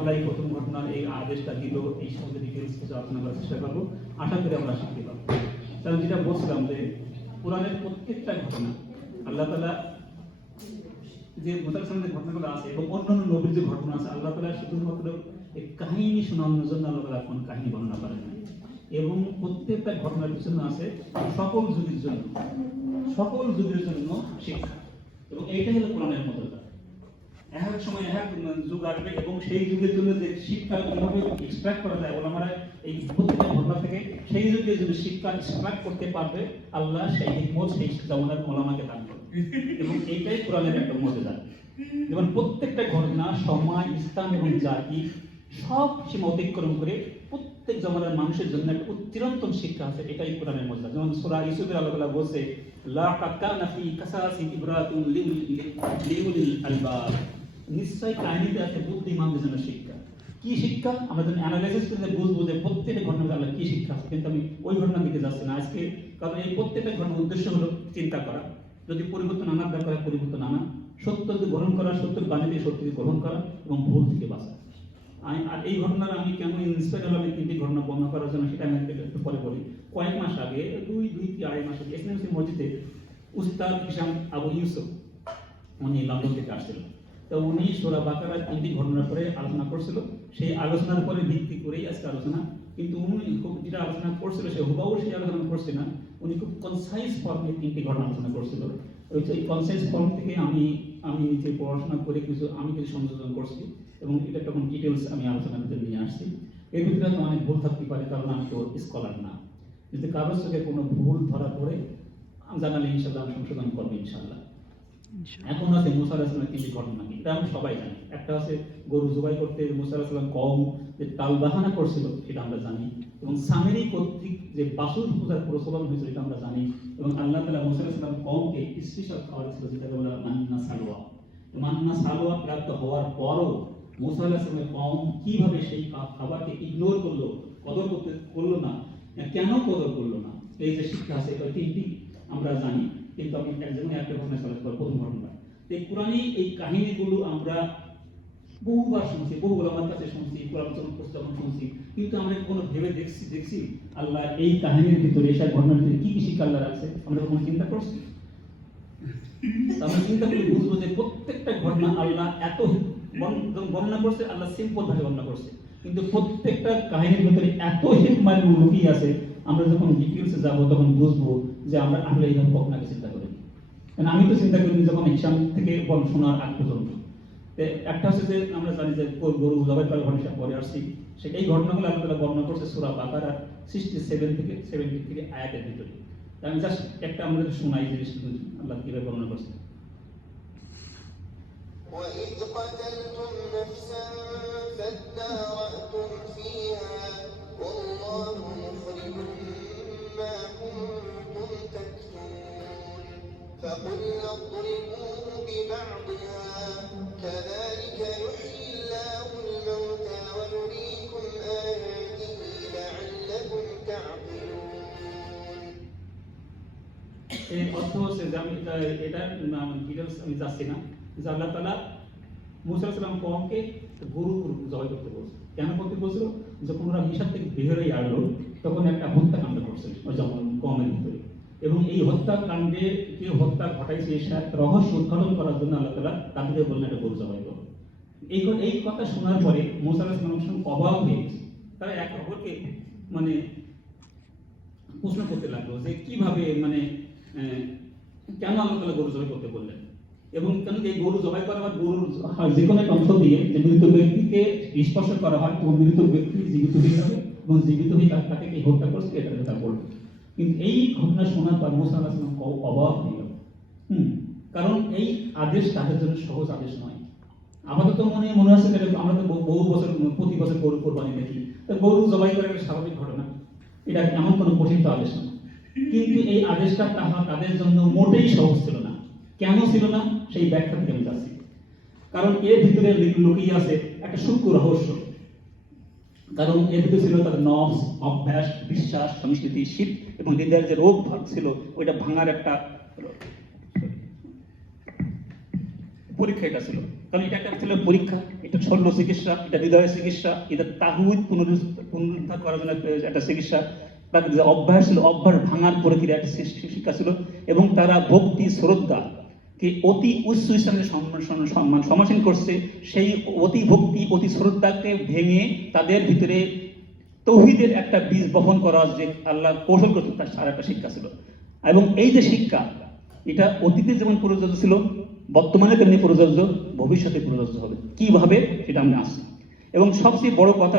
আমরা এই প্রথম ঘটনার এই আদেশটা দিল, এই সমস্ত ডিটেলস কিছু আলোচনা করার চেষ্টা করবো, আশা করি আমরা শিখতে পারবো। কারণ যেটা বলছিলাম যে কোরআনের প্রত্যেকটা ঘটনা আল্লাহ তাআলা যে মুসা আলাইহিস ঘটনাগুলো আছে এবং অন্যান্য নবীর যে ঘটনা আছে, আল্লাহ তাআলা শুধুমাত্র এই কাহিনী শোনানোর জন্য আল্লাহ তাআলা কোন কাহিনী বর্ণনা করেন না, এবং প্রত্যেকটা ঘটনার পিছনে আছে সকল যুগের জন্য শিক্ষা। এবং এইটাই হলো কোরআনের মর্যাদা। এক সময় এক যুগ আসবে এবং সেই যুগের জন্য যে শিক্ষা কিভাবে এক্সট্রাক্ট করা যায়, ওলামারা এই প্রত্যেকটা ঘটনা থেকে সেই যুগের জন্য শিক্ষা এক্সট্রাক্ট করতে পারবে, আল্লাহ সেই হিকমত সেই জামানার ওলামাকে দান করে। এবং এইটাই কোরআনের একটা মর্যাদা। যেমন প্রত্যেকটা ঘটনা সময়, স্থান এবং জাতি সব সীমা অতিক্রম করে প্রত্যেক জামানার মানুষের জন্য একটা চিরন্তন শিক্ষা আছে, এটাই কোরআনের মর্যাদা। যেমন সূরা ইউসুফের আল্লাহ তাআলা বলছে, লাকাদ কানা ফি কাসাসি ইবরাতুন লিউলিল আলবাব, নিশ্চয় কাহিনীতে আছে বুদ্ধিমানদের জন্য শিক্ষা। কি শিক্ষা? আমরা যখন অ্যানালাইসিস করে বুঝবো যে প্রত্যেকটা ঘটনার আল্লাহ কি শিক্ষা আছে, কিন্তু আমি ওই ঘটনার দিকে যাচ্ছি না আজকে, কারণ এই প্রত্যেকটা ঘটনার উদ্দেশ্য হলো চিন্তা করা, যদি পরিবর্তন আনার দরকার হয় পরিবর্তন আনা, সত্যকে গ্রহণ করা, সত্যের বাণীকে সত্যকে গ্রহণ করা এবং ভুল থেকে বাঁচা। আর এই ঘটনার আমি কেন ইন্সপায়ার হলাম এই তিনটি ঘটনা বর্ণনা করার জন্য, সেটা আমি একটু পরে বলি। কয়েক মাস আগে, দুই আড়াই মাস আগে এসএমসি মসজিদে উস্তাদ হিশাম আবু ইউসুফ উনি লন্ডন থেকে আসছিলেন। তো উনি সূরা বাকারার তিনটি ঘটনার পরে আলোচনা করছিল, সেই আলোচনার পরে ভিত্তি করেই আজকে আলোচনা। কিন্তু উনি খুব যেটা আলোচনা করছিল সে হুবাহু সেই আলোচনা করছে না, উনি খুব কনসাইজ ফর্মে তিনটি ঘটনা আলোচনা করছিল। ওই কনসাইজ ফর্ম থেকে আমি নিজে পড়াশোনা করে কিছু সংযোজন করছি এবং এটা তখন ডিটেলস আমি আলোচনার ভিতরে নিয়ে আসছি। এর ভিতরে তো অনেক ভুল থাকতে পারে, কারণ আমি তো স্কলার না। যদি কারোর সঙ্গে কোনো ভুল ধরা পড়ে জানালে ইনশাআল্লাহ আমি সংশোধন করবো ইনশাআল্লাহ। এখন আছে মুসা আলাইহিস সালামের তিনটি ঘটনা, এটা আমরা সবাই জানি। একটা আছে গরু জবাই করতে মুসা আলাইহিস সালাম কওম যে তালবাহানা করছিল, সেটা আমরা জানি। এবং সামেরি কর্তৃক যে বাসুর পূজার প্রচলন হয়েছিল, এটা আমরা জানি। এবং আল্লাহ তাআলা মুসা আলাইহিস সালাম কওমকে স্পেশাল খাবার ছিল, যেটা বলা মান্না সালওয়া। মান্না সালওয়া প্রাপ্ত হওয়ার পরও মুসা আলাইহিস সালামের কওম কিভাবে সেই খাবারকে ইগনোর করলো, কদর করলো না, কেন কদর করলো না, এই যে শিক্ষা আছে এটা তিনটি আমরা জানি। কিন্তু আমি একজনের একটা ঘটনা সালেক্ট করব, প্রথম ঘটনা। এই কোরআনে এই কাহিনীগুলো আমরা বহুবার শুনছি, বহু ওলামার কাছে শুনছি, কোরআন যখন শুনছি, কিন্তু আমরা কোনো ভেবে দেখছি আল্লাহ এই কাহিনীর ভিতরে, এই ঘটনার ভিতরে কি কি শিক্ষা আল্লাহ রাখছে, আমরা কোনো চিন্তা করছি? আমরা চিন্তা করে বুঝবো যে প্রত্যেকটা ঘটনা আল্লাহ এত বর্ণনা করছে, আল্লাহ সিম্পল ভাবে বর্ণনা করছে, কিন্তু প্রত্যেকটা কাহিনীর ভিতরে এত হিকমত লুকিয়ে আছে। আমরা যখন ডিটেইলসে যাব তখন বুঝবো যে আমরা আসলে এইভাবে কখনো আগে চিন্তা করিনি। কারণ আমি তো চিন্তা করিনি যখন হিসাম থেকে শোনার আগ পর্যন্ত। একটা হচ্ছে যে আমরা জানি যে গরু জবাই করার ঘটনা পরে আসছি, এই ঘটনাগুলো আল্লাহ তাআলা বর্ণনা করছে সূরা বাকারার 67 থেকে 70 আয়াতের ভিতরে। আমি জাস্ট একটা আমরা শোনাই যে আল্লাহ কিভাবে বর্ণনা করছে। وَإِذْ قَتَلْتُمْ نَفْسًا فَادَّارَأْتُمْ فِيهَا وَاللَّهُ مُخْرِجٌ مَا كُنتُمْ تَكْتُمُونَ فَقُلْنَا اضْرِبُوهُ بِبَعْضِهَا كَذَلِكَ يُحْيِي اللَّهُ الْمَوْتَى وَيُرِيكُمْ آيَاتِهِ لَعَلَّكُمْ تَعْقِلُونَ। এর অর্থ হচ্ছে যে আমি এটা ডিটেইলস আমি যাচ্ছি না, যে আল্লাহ তাআলা মুসা আলাইহিস সালাম কওমকে গরু জবাই করতে বলছে। কেন করতে বলছিল? যখন ওরা মিশর থেকে বের হয়ে আসলো তখন একটা হত্যাকাণ্ড করছে ওই কওমের ভিতরে, এবং এই হত্যাকাণ্ডে কে হত্যা ঘটাইছে সেটা রহস্য উদ্ঘাটন করার জন্য আল্লাহ তাআলা তাদেরকে বললেন একটা গরু জবাই করো। এই কথা শোনার পরে মুসা আলাইহিস সালাম অবাক হয়ে গেছে। তারা এক অপরকে মানে প্রশ্ন করতে লাগলো যে কিভাবে কেন আল্লাহ তাআলা গরু জবাই করতে বললেন, এবং কেন এই গরু জবাই করা হয় গরুর যে কোনো একটা অংশ দিয়ে যে মৃত ব্যক্তিকে স্পর্শ করা হয় এবং মৃত ব্যক্তি জীবিত হয়ে যাবে এবং জীবিত হয়ে তাকে কে হত্যা করছে এটা কথা বলবে। কিন্তু এই ঘটনা শোনার পর মুসা আলাইহিস সালাম অবাক হয়ে গেল। কারণ এই আদেশ তাদের জন্য সহজ আদেশ নয়। আমাদের তো মনে আছে আমরা তো বহু বছর প্রতি বছর গরু কোরবানি দেখি, তো গরু জবাই করা একটা স্বাভাবিক ঘটনা, এটা এমন কোনো কঠিন আদেশ না। কিন্তু এই আদেশটা তাদের জন্য মোটেই সহজ ছিল না। কেন ছিল না সেই ব্যাখ্যা থেকে আমি যাচ্ছি। কারণ এর ভিতরে লুকিয়ে আছে একটা সূক্ষ্ম রহস্য। কারণ এর ভিতরে ছিল তাদের নফস, অভ্যাস, বিশ্বাস, সংস্কৃতি, শীত এবং হৃদয়ের যে রোগ ছিল ওইটা ভাঙার একটা পরীক্ষা এটা ছিল, কারণ এটা একটা ছিল পরীক্ষা, এটা শল্য চিকিৎসা, এটা হৃদয়ের চিকিৎসা, এটা তাহুদ পুনরুদ্ধার করার জন্য একটা চিকিৎসা, তাদের যে অভ্যাস ছিল অভ্যাস ভাঙার প্রক্রিয়া একটা শিক্ষা ছিল, এবং তারা ভক্তি শ্রদ্ধা কে অতি উচ্চ স্থানে সমাসীন করছে, সেই অতি ভক্তি অতি শ্রদ্ধাকে ভেঙে তাদের ভিতরে তৌহিদের একটা বীজ বপন করা যে আল্লাহ কৌশল করতে, তার সারা একটা শিক্ষা ছিল। এবং এই যে শিক্ষা, এটা অতীতে যেমন প্রযোজ্য ছিল, বর্তমানে তেমনি প্রযোজ্য, ভবিষ্যতে প্রযোজ্য হবে। কিভাবে সেটা আমরা আসছি। এবং সবচেয়ে বড় কথা,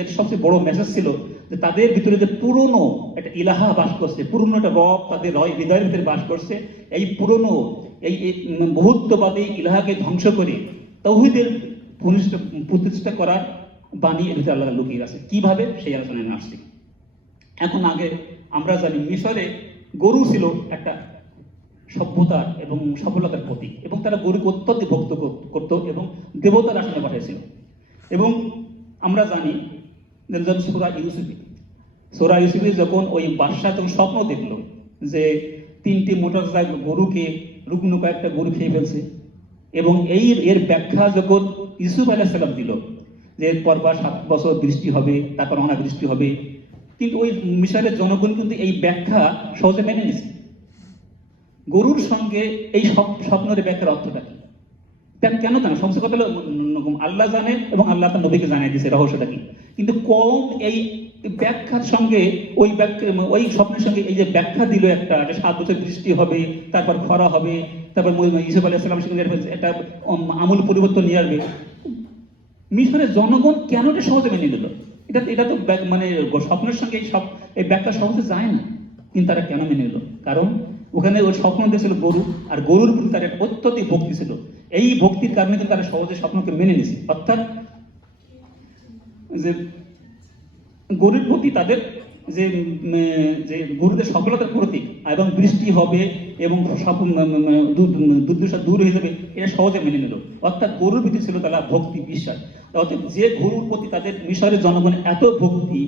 এর সবচেয়ে বড় মেসেজ ছিল যে তাদের ভিতরে যে পুরনো একটা ইলাহা বাস করছে, পুরনো একটা রব তাদের হৃদয়ের ভিতরে বাস করছে, এই পুরনো এই বহুত্ববাদী ইলাহাকে ধ্বংস করে তৌহিদের প্রতিষ্ঠা করার বাণী এর ভিতরে আল্লাহ লুকিয়ে আছে। কিভাবে সেই আলোচনায় আসছি। এখন আগে আমরা জানি মিশরে গরু ছিল একটা সভ্যতার এবং সফলতার প্রতীক, এবং তারা গরুকে অত্যন্ত ভক্ত করত এবং দেবতার আসনে পাঠিয়েছিল। এবং আমরা জানি সূরা ইউসুফে যখন ওই বাদশাহ যখন স্বপ্ন দেখলো যে 3টি মোটরসাইকেল গরুকে রুগ্ন কয়েকটা গরু খেয়ে ফেলছে, এবং এর ব্যাখ্যা যখন ইউসুফ আলাইহিস সালাম দিল যে পরপর 7 বছর বৃষ্টি হবে, তারপর অনাবৃষ্টি হবে, কিন্তু ওই মিশরের জনগণ কিন্তু এই ব্যাখ্যা সহজে মেনে নিছে। গরুর সঙ্গে এই স্বপ্নের ব্যাখ্যার অর্থটা কি, কেন জানে সমস্ত কথা আল্লাহ জানে এবং আল্লাহ তার নবীকে জানিয়ে দিয়েছে রহস্যটা কি, কিন্তু কম এই ব্যাখ্যার সঙ্গে ওই স্বপ্নের সঙ্গে এই যে ব্যাখ্যা দিল একটা 7 বছর বৃষ্টি হবে, তারপর খরা হবে, তারপর ইউসুফ আলাইহিস সালামের সঙ্গে একটা আমূল পরিবর্তন নিয়ে আসবে, মিশরের জনগণ কেন এটা সহজে মেনে নিল? এটা তো মানে স্বপ্নের সঙ্গে এই ব্যাখ্যা সহজে যায় না, কিন্তু তারা কেন মেনে নিল? কারণ ওখানে ওই স্বপ্ন দেখছিল গরু, আর গরুর প্রতি তার একটা অত্যধিক ভক্তি ছিল। এই ভক্তির কারণে কিন্তু তারা সহজে স্বপ্নকে মেনে নিছে। অর্থাৎ যে গরুর প্রতি তাদের যে গরুদের সফলতার প্রতীক, এবং বৃষ্টি হবে এবং দুর্দশা দূর হয়ে যাবে, এটা সহজে মেনে নিল। অর্থাৎ গরুর প্রতি ছিল তারা ভক্তি বিশ্বাস। অর্থাৎ যে গরুর প্রতি তাদের মিশরের জনগণ এত ভক্তি,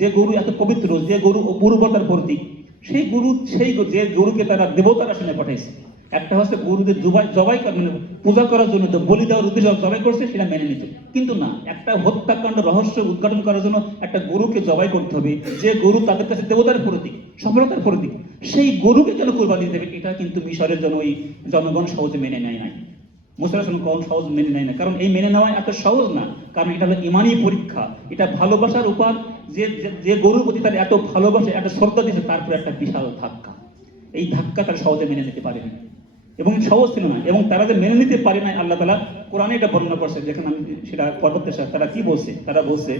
যে গরু এত পবিত্র, যে গরু অপূর্বতার প্রতীক, সেই যে গরুকে তারা দেবতার আসনে পাঠাইছে। একটা হচ্ছে গরুদের জবাই মানে পূজা করার জন্য, বলি দেওয়ার উদ্দেশ্যে জবাই করছে, সেটা মেনে নিত। কিন্তু না, একটা হত্যাকাণ্ড রহস্য উদ্ঘাটন করার জন্য একটা গরুকে জবাই করতে হবে, যে গরু তাদের কাছে দেবতার প্রতীক, সফলতার প্রতীক, সেই গরুকে যেন কোরবানি দেবে, এটা কিন্তু মিশরের জন্য ওই জনগণ সহজে মেনে নেয় নাই। মুসলমান কখন সহজ মেনে নেয় না, কারণ এই মেনে নেওয়া এত সহজ না, কারণ এটা হলো ইমানি পরীক্ষা, এটা ভালোবাসার উপর। যে গরুর প্রতি তার এত ভালোবাসা, এত শ্রদ্ধা দিয়েছে, তারপরে একটা বিশাল ধাক্কা, এই ধাক্কা তারা সহজে মেনে নিতে পারেনি, এবং সহজ ছিল না। এবং তারা যে মেনে নিতে পারে না, আল্লাহ তাআলা কোরআনে এটা বর্ণনা করছে। দেখেন আমি সেটা পরবর্তী তারা কি বলছে, তারা বলছে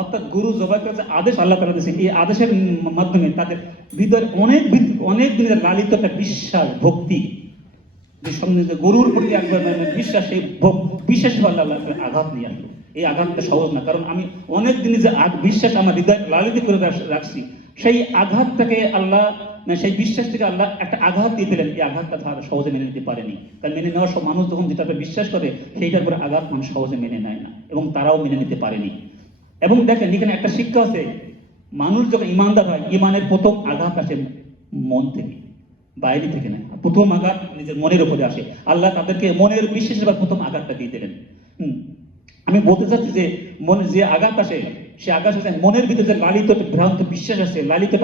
অর্থাৎ গরু জবাই করার যে আদেশ আল্লাহ তাআলা দিয়েছেন, এই আদেশের মাধ্যমে তাদের হৃদয়ের অনেক দিনের লালিত একটা বিশ্বাস ভক্তি, যে গরুর প্রতি একবার বিশ্বাস, সেই বিশ্বাস আল্লাহ আঘাত নিয়ে আসলো। এই আঘাতটা সহজ না, কারণ আমি অনেক দিনে যে বিশ্বাস আমার হৃদয় লালিত করে রাখছি, সেই আঘাতটাকে আল্লাহ সেই বিশ্বাসটাকে আল্লাহ একটা আঘাত দিয়ে দিলেন। এই আঘাতটা তারা সহজে মেনে নিতে পারেনি, কারণ মেনে নেওয়ার সব মানুষ যখন যেটা বিশ্বাস করে, সেইটার পরে আঘাত মানুষ সহজে মেনে নেয় না, এবং তারাও মেনে নিতে পারেনি। এবং দেখেন এখানে একটা শিক্ষা আছে, মানুষ যখন ইমানদার হয়, ইমানের প্রথম আঘাত আসে মন থেকে, বাইরে থেকে না। প্রথম আঘাত নিজের মনের উপরে আসে। আল্লাহ তাদেরকে মনের বিশ্বাসের প্রথম আঘাতটা দিয়ে দিলেন। আমি বলতে চাচ্ছি যে মনে যে আঘাত আসে, সে আঘাত আসে মনের ভিতরে যে লালিত ভ্রান্ত বিশ্বাস আছে, লালিত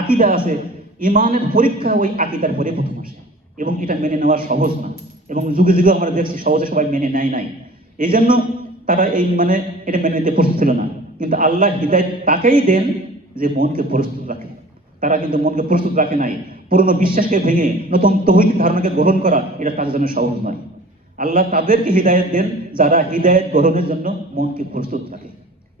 আকীদা আছে, ইমানের পরীক্ষা ওই আকীদার পরে প্রথম আসে, এবং এটা মেনে নেওয়া সহজ না। এবং যুগে যুগে আমরা দেখছি সহজে সবাই মেনে নেয় নাই। এই জন্য তারা এটা মেনে নিতে প্রস্তুত ছিল না। কিন্তু আল্লাহ হিদায়াত তাকেই দেন যে মনকে প্রস্তুত রাখে। তারা কিন্তু মনকে প্রস্তুত রাখে নাই। পুরনো বিশ্বাসকে ভেঙে নতুন তৌহিদ ধারণাকে গ্রহণ করা, এটা তাদের জন্য সহজ নয়। আল্লাহ তাদেরকে হিদায়াত দেন যারা হিদায়াত গ্রহণের জন্য মনকে প্রস্তুত রাখে।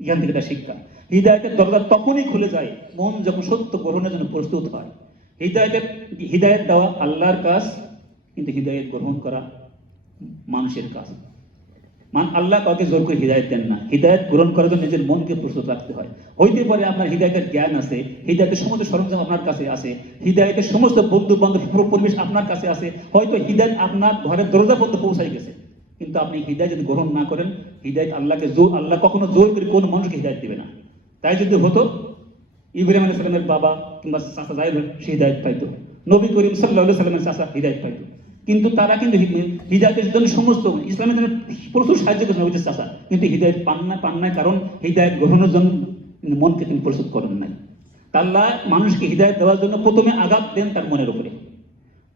এখান থেকে এটা শিক্ষা। হিদায়াতের দরজা তখনই খুলে যায় মন যখন সত্য গ্রহণের জন্য প্রস্তুত হয়। হিদায়াত দেওয়া আল্লাহর কাজ, কিন্তু হিদায়াত গ্রহণ করা মানুষের কাজ। আল্লাহ কাউকে জোর করে হিদায়ত দেন না। হিদায়ত গ্রহণ করার জন্য নিজের মনকে প্রস্তুত রাখতে হয়। হইতে পারে আপনার হিদায়তের জ্ঞান আছে, হিদায়তের সমস্ত সরঞ্জাম আপনার কাছে আছে, হিদায়তের সমস্ত বন্ধু বান্ধব পরিবেশ আপনার কাছে আছে, হয়তো হিদায়ত আপনার ঘরের দরজা পর্যন্ত পৌঁছাই গেছে, কিন্তু আপনি হিদায়ত যদি গ্রহণ না করেন, হিদায়ত আল্লাহ কখনো জোর করে কোনো মানুষকে হিদায়ত দিবে না। তাই যদি হতো, ইব্রাহিম আলাইহিস সালামের বাবা কিংবা চাচা যাই সে হিদায়ত পাইতো, নবী করিম সাল্লাল্লাহু আলাইহি সাল্লামের চাচা হিদায়ত পাইতো, কিন্তু তারা হিদায়তের জন্য সমস্ত ইসলামের জন্য প্রচুর সাহায্য করেছেন নবীর চাচা, কিন্তু হিদায়ত পান না, কারণ হিদায়ত গ্রহণের জন্য মনকে তিনি প্রস্তুত করেন নাই। আল্লাহ মানুষকে হিদায়ত দেওয়ার জন্য প্রথমে আঘাত দেন তার মনের উপরে।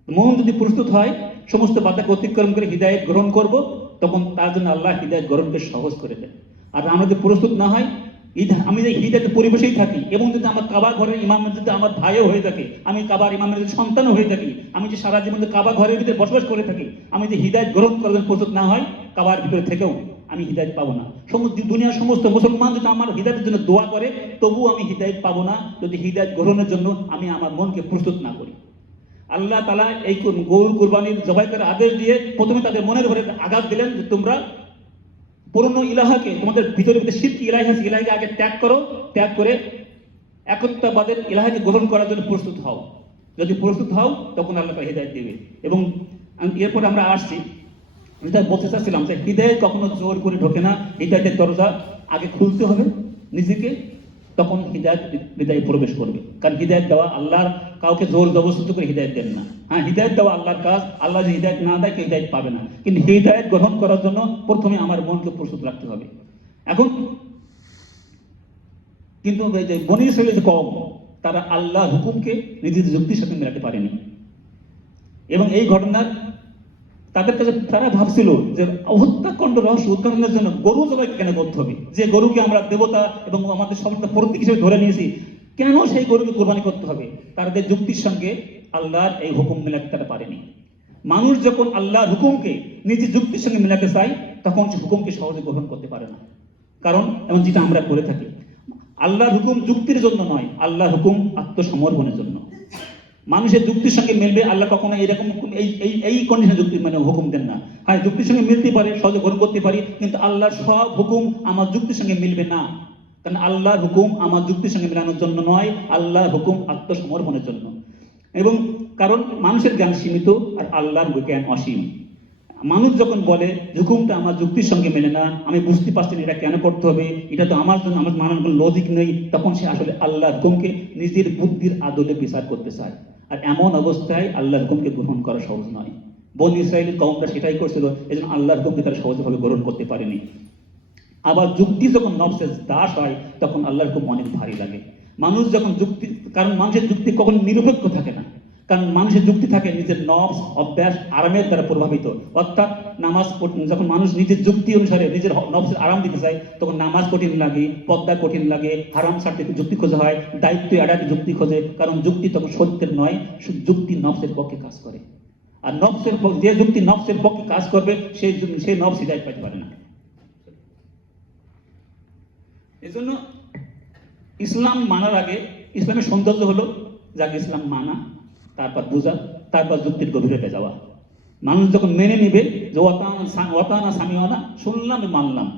মন যদি প্রস্তুত হয় সমস্ত বাধাকে অতিক্রম করে হিদায়ত গ্রহণ করব, তখন তার জন্য আল্লাহ হিদায়ত গ্রহণকে সহজ করে দেন। আর আমরা যদি প্রস্তুত না হয়, আমি যে হিদায়তের পরিবেশেই থাকি এবং যদি আমার কাবা ঘরের ইমাম যদি আমার ভাইও হয়ে থাকে, আমি কাবার ইমামের যদি সন্তানও হয়ে থাকি, আমি যে সারা জীবন কাবা ঘরের ভিতরে বসবাস করে থাকি, আমি যে হিদায়ত গ্রহণ করার জন্য প্রস্তুত না হয়, কাবার ভিতরে থেকেও আমি হিদায়ত পাবো না। দুনিয়ার সমস্ত মুসলমান যদি আমার হিদায়তের জন্য দোয়া করে, তবুও আমি হিদায়ত পাবো না যদি হিদায়ত গ্রহণের জন্য আমি আমার মনকে প্রস্তুত না করি। আল্লাহ তাআলা এই গরু কুরবানির জবাই করার আদেশ দিয়ে প্রথমে তাদের মনের ঘরে আঘাত দিলেন যে তোমরা পুরনো ইলাহাকে, তোমাদের ভিতরে শিরকি ইলাহা আছে, ইলাহাকে আগে ত্যাগ করো, ত্যাগ করে একত্ববাদের ইলাহাকে গ্রহণ করার জন্য প্রস্তুত হও। যদি প্রস্তুত হও তখন আল্লাহ তাআলা হিদায়াত দেবে। এবং এরপরে আমরা আসছি, যেটা বলতে চাচ্ছিলাম যে হিদায়াত কখনো জোর করে ঢোকে না, হিদায়াতের দরজা আগে খুলতে হবে নিজেকে, তখন হিদায়াত হৃদয়ে প্রবেশ করবে। কারণ হিদায়াত দেওয়া আল্লাহর, কাউকে জোর জবরদস্তি করে হিদায়াত দেন না। হ্যাঁ, হিদায়াত দেওয়া আল্লাহর কাজ, আল্লাহ যে হিদায়াত না দেয় কেউ হিদায়াত পাবে না। কিন্তু হিদায়াত গ্রহণ করার জন্য প্রথমে আমার মনকে প্রস্তুত রাখতে হবে। এখন কিন্তু বনী ইসরাঈলের যে কওম, তারা আল্লাহর হুকুমকে নিজেদের যুক্তির সাথে মেলাতে পারেনি। এবং এই ঘটনার তাদের কাছে তারা ভাবছিল যে হত্যাকাণ্ড রহস্য উদ্ঘাটনের জন্য গরু জবাই কেন করতে হবে? যে গরুকে আমরা দেবতা এবং আমাদের সমস্ত প্রতীক হিসেবে ধরে নিয়েছি, কেন সেই গরুকে কোরবানি করতে হবে? তাদের যুক্তির সঙ্গে আল্লাহর এই হুকুম মেলাতে তারা পারেনি। মানুষ যখন আল্লাহর হুকুমকে নিজের যুক্তির সঙ্গে মেলাতে চায়, তখন সে হুকুমকে সহজে গ্রহণ করতে পারে না। কারণ এবং যেটা আমরা করে থাকি, আল্লাহর হুকুম যুক্তির জন্য নয়, আল্লাহর হুকুম আত্মসমর্পণের জন্য। মানুষের যুক্তির সঙ্গে মিলবে, আল্লাহ কখনো এরকম এই কন্ডিশনে যুক্তি হুকুম দেন না। হ্যাঁ, যুক্তির সঙ্গে মিলতে পারে, সহজে গ্রহণ করতে পারি, কিন্তু আল্লাহর সব হুকুম আমার যুক্তির সঙ্গে মিলবে না। কারণ আল্লাহর হুকুম আমার যুক্তির সঙ্গে মেলানোর জন্য নয়, আল্লাহর হুকুম আত্মসমর্পণের জন্য। এবং কারণ মানুষের জ্ঞান সীমিত আর আল্লাহর জ্ঞান অসীম। মানুষ যখন বলে হুকুমটা আমার যুক্তির সঙ্গে মেলে না, আমি বুঝতে পারছি না এটা কেন করতে হবে, এটা তো আমার জন্য আমার মানার কোনো লজিক নেই, তখন সে আসলে আল্লাহর হুকুমকে নিজের বুদ্ধির আদলে বিচার করতে চায়। আর এমন অবস্থায় আল্লাহর হুকুমকে গ্রহণ করা সহজ নয়। বনী ইসরাঈলের কওমটা সেটাই করছিল, এজন্য আল্লাহর হুকুমকে তারা সহজভাবে গ্রহণ করতে পারেনি। আবার যুক্তি যখন নফসের দাস হয়, তখন আল্লাহর হুকুম অনেক ভারী লাগে। মানুষ যখন যুক্তি, কারণ মানুষের যুক্তি কখনো নিরপেক্ষ থাকে না, কারণ মানুষের যুক্তি থাকে নিজের নফস, অভ্যাস, আরামের দ্বারা প্রভাবিত। অর্থাৎ নামাজ যখন মানুষ নিজের যুক্তি অনুসারে নিজের নফসের আরাম দিতে চায়, তখন নামাজ কঠিন লাগে, পদ্মা কঠিন লাগে, হারাম ছাড়তে যুক্তি খোঁজা হয়, দায়িত্ব এড়াতে যুক্তি খোঁজে, কারণ যুক্তি তখন সত্যের নয়, যুক্তি নফসের পক্ষে কাজ করে। আর নফসের যে যুক্তি নফসের পক্ষে কাজ করবে, সেই নফস হিদায়াত পাইতে পারে না। এজন্য ইসলাম মানার আগে ইসলামের সৌন্দর্য হলো যাকে ইসলাম মানা, তারপর বোঝা, তারপর যুক্তির গভীরতা যাওয়া। মানুষ যখন মেনে নিবে যে ওয়াতানা সামিওয়ানা, শুনলাম মানলাম,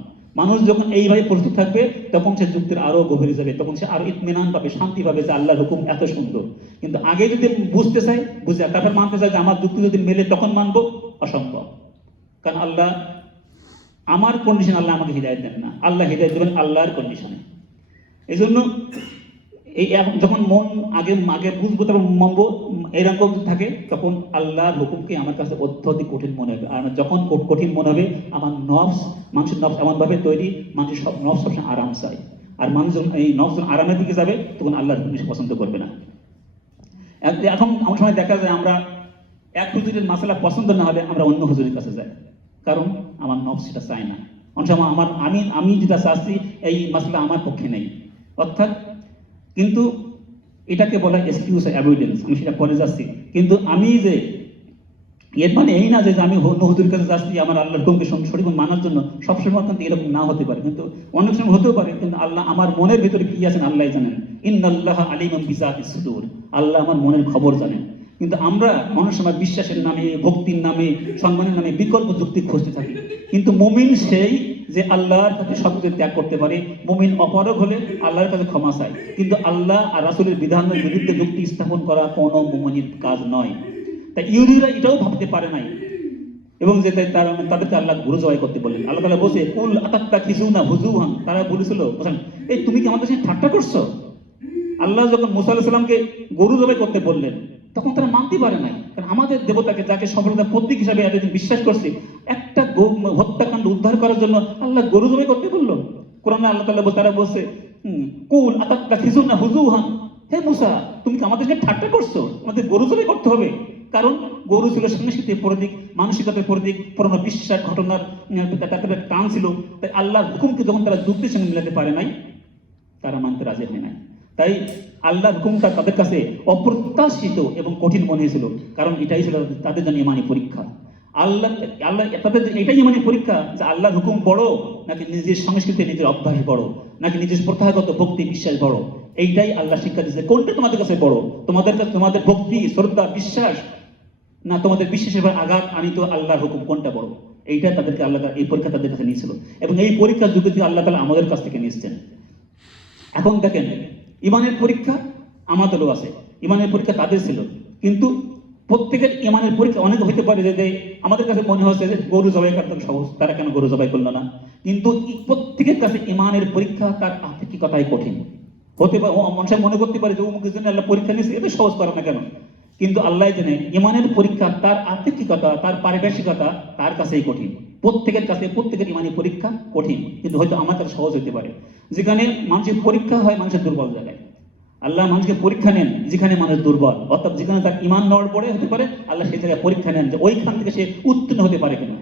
মানুষ যখন এইভাবে প্রস্তুত থাকবে, তখন সে যুক্তির আরো গভীরে যাবে, তখন সে আরো ইতমিনান পাবে, শান্তি পাবে যে আল্লাহর হুকুম এত সুন্দর। কিন্তু আগে যদি বুঝতে চাই, বুঝে তারপর মানতে চাই যে আমার যুক্তি যদি মেলে তখন মানবো, অসম্ভব। কারণ আল্লাহ আমার কন্ডিশন, আল্লাহ আমাকে হিদায়াত দেন না, আল্লাহ হিদায়াত দেবেন আল্লাহর কন্ডিশনে। এই জন্য এই যখন মন আগে বুঝবো, তারপর মানবো, এরকম থাকে, তখন আল্লাহর হুকুমকে আমার কাছে অত্যধিক কঠিন মনে হবে। আর যখন কঠিন মনে হবে, আমার মানুষের নফস এমন ভাবে তৈরি, মানুষের সব নফস সবসময় আরাম চায়। আর মানুষ যখন এই নফস যখন আরামের দিকে যাবে, তখন আল্লাহর হুকুম পছন্দ করবে না। এখন আমার সময় দেখা যায় আমরা এক হুজুরের মাসালা পছন্দ না হলে আমরা অন্য হুজুরের কাছে যাই, কারণ আমার নফস সেটা চায় না। অনেক সময় আমি যেটা চাচ্ছি এই মাসালা আমার পক্ষে নেই, অর্থাৎ কিন্তু এটাকে বলা এক্সকিউজ অ্যাভয়েডেন্স, আমি সেটা পরে যাচ্ছি। কিন্তু আমি যে এর মানে এই না যে আমি অন্য হুজুরের কাছে যাচ্ছি আমার আল্লাহর হুকুমকে সঠিক মানার জন্য, সবসময় কিন্তু এরকম না হতে পারে, কিন্তু অনেক সময় হতেও পারে। কিন্তু আল্লাহ আমার মনের ভিতরে কি আছেন আল্লাহ জানেন। ইন্নাল্লাহা আলিমুম বিযাতিস সুদূর, আল্লাহ আমার মনের খবর জানেন। কিন্তু আমরা অনেক সময় বিশ্বাসের নামে, ভক্তির নামে, সম্মানের নামে বিকল্প যুক্তি খুঁজতে থাকি। কিন্তু মুমিন সেই যে আল্লাহর কাছে সবকিছু ত্যাগ করতে পারে। মুমিন অপারগ হলে আল্লাহর কাছে ক্ষমা চায়, কিন্তু আল্লাহ আর রাসূলের বিধানের বিরুদ্ধে যুক্তি স্থাপন করা কোনো মুমিনের কাজ নয়। তাই ইহুদিরা এটাও ভাবতে পারে নাই, এবং যে তাদেরকে আল্লাহ গরু জবাই করতে বললেন। আল্লাহ তাআলা বলছে কুল আতাত্তাখিজুনা হুজুহান, তারা বলেছিল বলেন এই তুমি কি আমাদের সাথে ঠাট্টা করছো? আল্লাহ যখন মুসা আলাইহিস সালামকে গরু জবাই করতে বললেন তখন তারা মানতে পারে নাই, কারণ আমাদের দেবতাকে যাকে সফলতার প্রতীক হিসাবে এতদিন বিশ্বাস করছে একটা হত্যাকাণ্ড উদ্ধার করার জন্য আল্লাহ গরু জবাই করতে বললো। কোরআনে আল্লাহ তাআলা তারা বলছে কুল আতাত্তাখিজুনা হুজুহান, হে মুসা তুমি কি আমাদেরকে ঠাট্টা করছো, আমাদের গরু জবাই করতে হবে? কারণ গরু ছিল সংস্কৃতির প্রতীক, মানসিকতার প্রতীক, পুরনো বিশ্বাস ঘটনার তাদের টান ছিল। তাই আল্লাহর হুকুমকে যখন তারা যুক্তির সঙ্গে মিলাতে পারে নাই, তারা মানতে রাজি হয় নাই। তাই আল্লাহর হুকুমটা তাদের কাছে অপ্রত্যাশিত এবং কঠিন মনে হয়েছিল, কারণ এটাই ছিল তাদের জন্য ইমানি পরীক্ষা। আল্লাহ আল্লাহ তাদের এটাই ইমানি পরীক্ষা যে আল্লাহর হুকুম বড় নাকি নিজের সংস্কৃতি, নিজের অভ্যাস বড়, নাকি নিজের প্রথাগত ভক্তি বিশ্বাস বড়। এইটাই আল্লাহ শিক্ষা দিচ্ছে, কোনটা তোমাদের কাছে বড়, তোমাদের কাছে তোমাদের ভক্তি শ্রদ্ধা বিশ্বাস, না তোমাদের বিশ্বাসের উপর আঘাত আনিত আল্লাহর হুকুম, কোনটা বড়? এইটা তাদেরকে আল্লাহ এই পরীক্ষা তাদের কাছে নিয়েছিল, এবং এই পরীক্ষার যুগে আল্লাহ তাআলা আমাদের কাছ থেকে নিয়েছেন। এখন দেখেন ইমানের পরীক্ষা আমাদেরও আছে, ইমানের পরীক্ষা তাদের ছিল, কিন্তু প্রত্যেকের ইমানের পরীক্ষা অনেক হইতে পারে যে আমাদের কাছে মনে হচ্ছে যে গরু জবাই করতে সহজ, তারা কেন গরু জবাই করলো না? কিন্তু প্রত্যেকের কাছে ইমানের পরীক্ষা তার আপেক্ষিকতাই কঠিন হতে পারে। মানুষ মনে করতে পারে যে অমুকের জন্য আল্লাহ পরীক্ষা নিয়েছে, এটা সহজ করে না কেন? কিন্তু আল্লাহ জানে ইমানের পরীক্ষা তার আপেক্ষিকতা, তার পারিভাষিকতা তার কাছেই কঠিন। প্রত্যেকের কাছে প্রত্যেকের ইমানি পরীক্ষা কঠিন, কিন্তু হয়তো আমার কাছে সহজ হতে পারে। যেখানে মানুষের পরীক্ষা হয় মানুষের দুর্বল জায়গায়, আল্লাহ মানুষকে পরীক্ষা নেন যেখানে মানুষ দুর্বল, অর্থাৎ যেখানে তার ইমান নড় পড়ে হতে পারে, আল্লাহ সেই জায়গায় পরীক্ষা নেন যে ওইখান থেকে সে উত্তীর্ণ হতে পারে কিনা।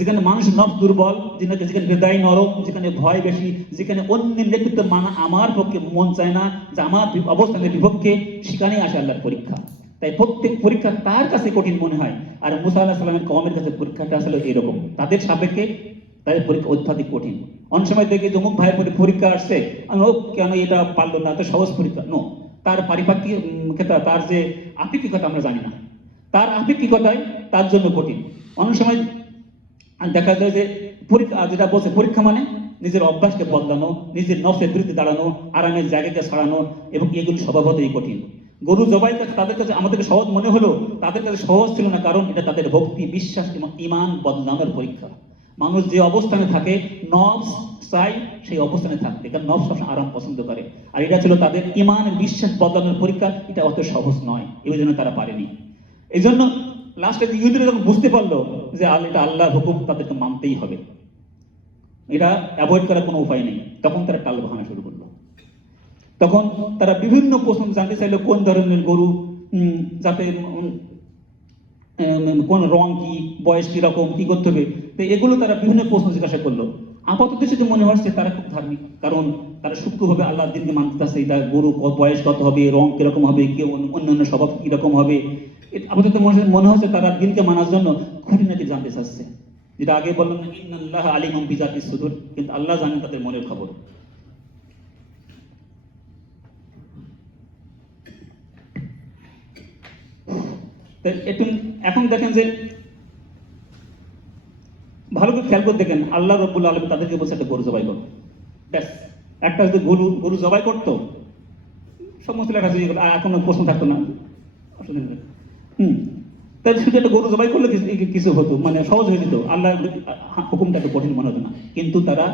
যেখানে মানুষ নব দুর্বল, যেখানে হৃদয় নরম, যেখানে ভয় বেশি, যেখানে অন্যের নেতৃত্ব মানা আমার পক্ষে মন চায় না, যে আমার অবস্থানের বিপক্ষে, সেখানেই আসে আল্লাহর পরীক্ষা। তাই প্রত্যেক পরীক্ষা তার কাছে কঠিন মনে হয়। আর মুসা আলাইহিস সালামের কওমের কাছে পরীক্ষাটা আসলে এরকম, তাদের সাপেক্ষে তাদের পরীক্ষা অত্যাধিক কঠিন। অনেক সময় দেখি অমুক ভাইয়ের পরীক্ষা আসছে, আমি ও কেন এটা পারলো না, তো সহজ পরীক্ষা নো, তার পারিপার্শ্বিকতা, তার যে আপেক্ষিকতা আমরা জানি না, তার আপেক্ষিকতায় তার জন্য কঠিন। অনেক সময় দেখা যায় যে পরীক্ষা, যেটা বলছে পরীক্ষা মানে নিজের অভ্যাসকে বদলানো, নিজের নফসের বিরুদ্ধে দাঁড়ানো, আরামের জায়গাকে ছাড়ানো, এবং এগুলো স্বভাবতই কঠিন। গরু জবাই কাছে তাদের কাছে আমাদেরকে সহজ মনে হলো, তাদের কাছে সহজ ছিল না, কারণ এটা তাদের ভক্তি বিশ্বাস এবং ইমান বদলানোর পরীক্ষা। মানুষ যে অবস্থানে থাকে নফস চাই সেই অবস্থানে থাকতে, কারণ নফস সবসময় আরাম পছন্দ করে। আর এটা ছিল তাদের ইমান বিশ্বাস বদলানোর পরীক্ষা, এটা অত সহজ নয়, এই জন্য তারা পারেনি। এই জন্য লাস্টে ইহুদিরা যখন বুঝতে পারলো যে এটা আল্লাহর হুকুম, তাদেরকে মানতেই হবে, এটা অ্যাভয়েড করার কোনো উপায় নেই, তখন তারা টাল বাহানা শুরু করলো। তখন তারা বিভিন্ন প্রশ্ন জানতে চাইলো, কোন ধরনের গরু, যাতে কোন রং কি, বয়স কিরকম, কি করতে হবে, তো এগুলো তারা বিভিন্ন প্রশ্ন জিজ্ঞাসা করলো। আপাতত শুধু মনে হচ্ছে তারা খুব ধার্মিক, কারণ তারা সূক্ষ্মভাবে আল্লাহর দিনকে মানতে চাচ্ছে। এটা গরু বয়স কত হবে, রং কিরকম হবে, অন্যান্য স্বভাব কিরকম হবে, আপাতত মনে হচ্ছে তারা দিনকে মানার জন্য খুঁটিনাটি জানতে চাচ্ছে। যেটা আগে বললাম না, ইন্নাল্লাহ আলিমুম বিযাতিস সুদূর, কিন্তু আল্লাহ জানেন তাদের মনের খবর। এখন দেখেন যে ভালো করে খেয়াল করে দেখেন, আল্লাহ রাব্বুল আলামিন তাদেরকে বলছে একটা গরু জবাই করো, ব্যাস। একটা যদি গরু জবাই করতো, সমস্ত লেখা আছে, আর কোনো প্রশ্ন থাকতো না আসলে। তাই শুধু একটা গরু জবাই করলে কিছু হতো, মানে সহজ হয়ে যেত, আল্লাহ হুকুমটা একটু কঠিন মনে হতো না। কিন্তু তারা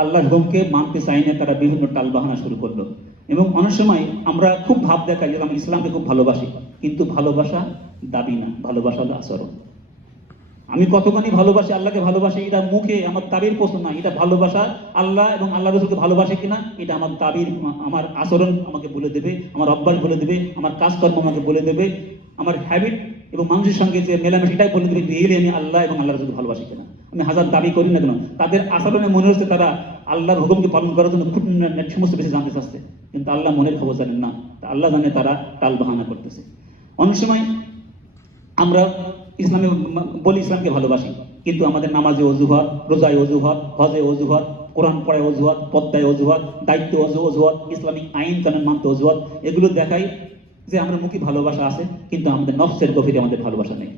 আল্লাহর হুকুমকে মানতে চায় না, তারা বিভিন্ন টাল বাহানা শুরু করলো। এবং অনেক সময় আমরা খুব ভাব দেখাই যে আমি ইসলামকে খুব ভালোবাসি, কিন্তু ভালোবাসা দাবি না, ভালোবাসা হলো আচরণ। আমি কতখানি ভালোবাসি, আল্লাহকে ভালোবাসি, এটা মুখে আমার দাবির প্রশ্ন না, এটা ভালোবাসা আল্লাহ এবং আল্লাহ রসুলকে ভালোবাসে কিনা, এটা আমার দাবির, আমার আচরণ আমাকে বলে দেবে, আমার অভ্যাস বলে দেবে, আমার কাজকর্ম আমাকে বলে দেবে, আমার হ্যাবিট এবং মানুষের সঙ্গে যে মেলামেশা এটাই বলে দেবে রিয়েলি আমি আল্লাহ এবং আল্লাহ রসুলকে ভালোবাসি কিনা। আমি হাজার দাবি করি না কেন, তাদের আচরণে মনে হচ্ছে তারা আল্লাহর হুকুমকে পালন করার জন্য খুব সমস্ত বেশি জানতে চাচ্ছে, কিন্তু আল্লাহ মনের খবর জানেন না। আল্লাহ জানে তারা টাল বাহানা করতেছে। অনেক সময় আমরা ইসলামে বলি ইসলামকে ভালোবাসি, কিন্তু আমাদের নামাজে অজুহাত, রোজায় অজুহাত, হজে অজুহাত, কোরআন পড়ায় অজুহাত, পদ্মায় অজুহাত, দায়িত্ব অজুহাত, ইসলামিক আইন কানুন মানতে অজুহাত, এগুলো দেখাই যে আমরা মুখে ভালোবাসা আছে, কিন্তু আমাদের নফসের গভীরে আমাদের ভালোবাসা নেই।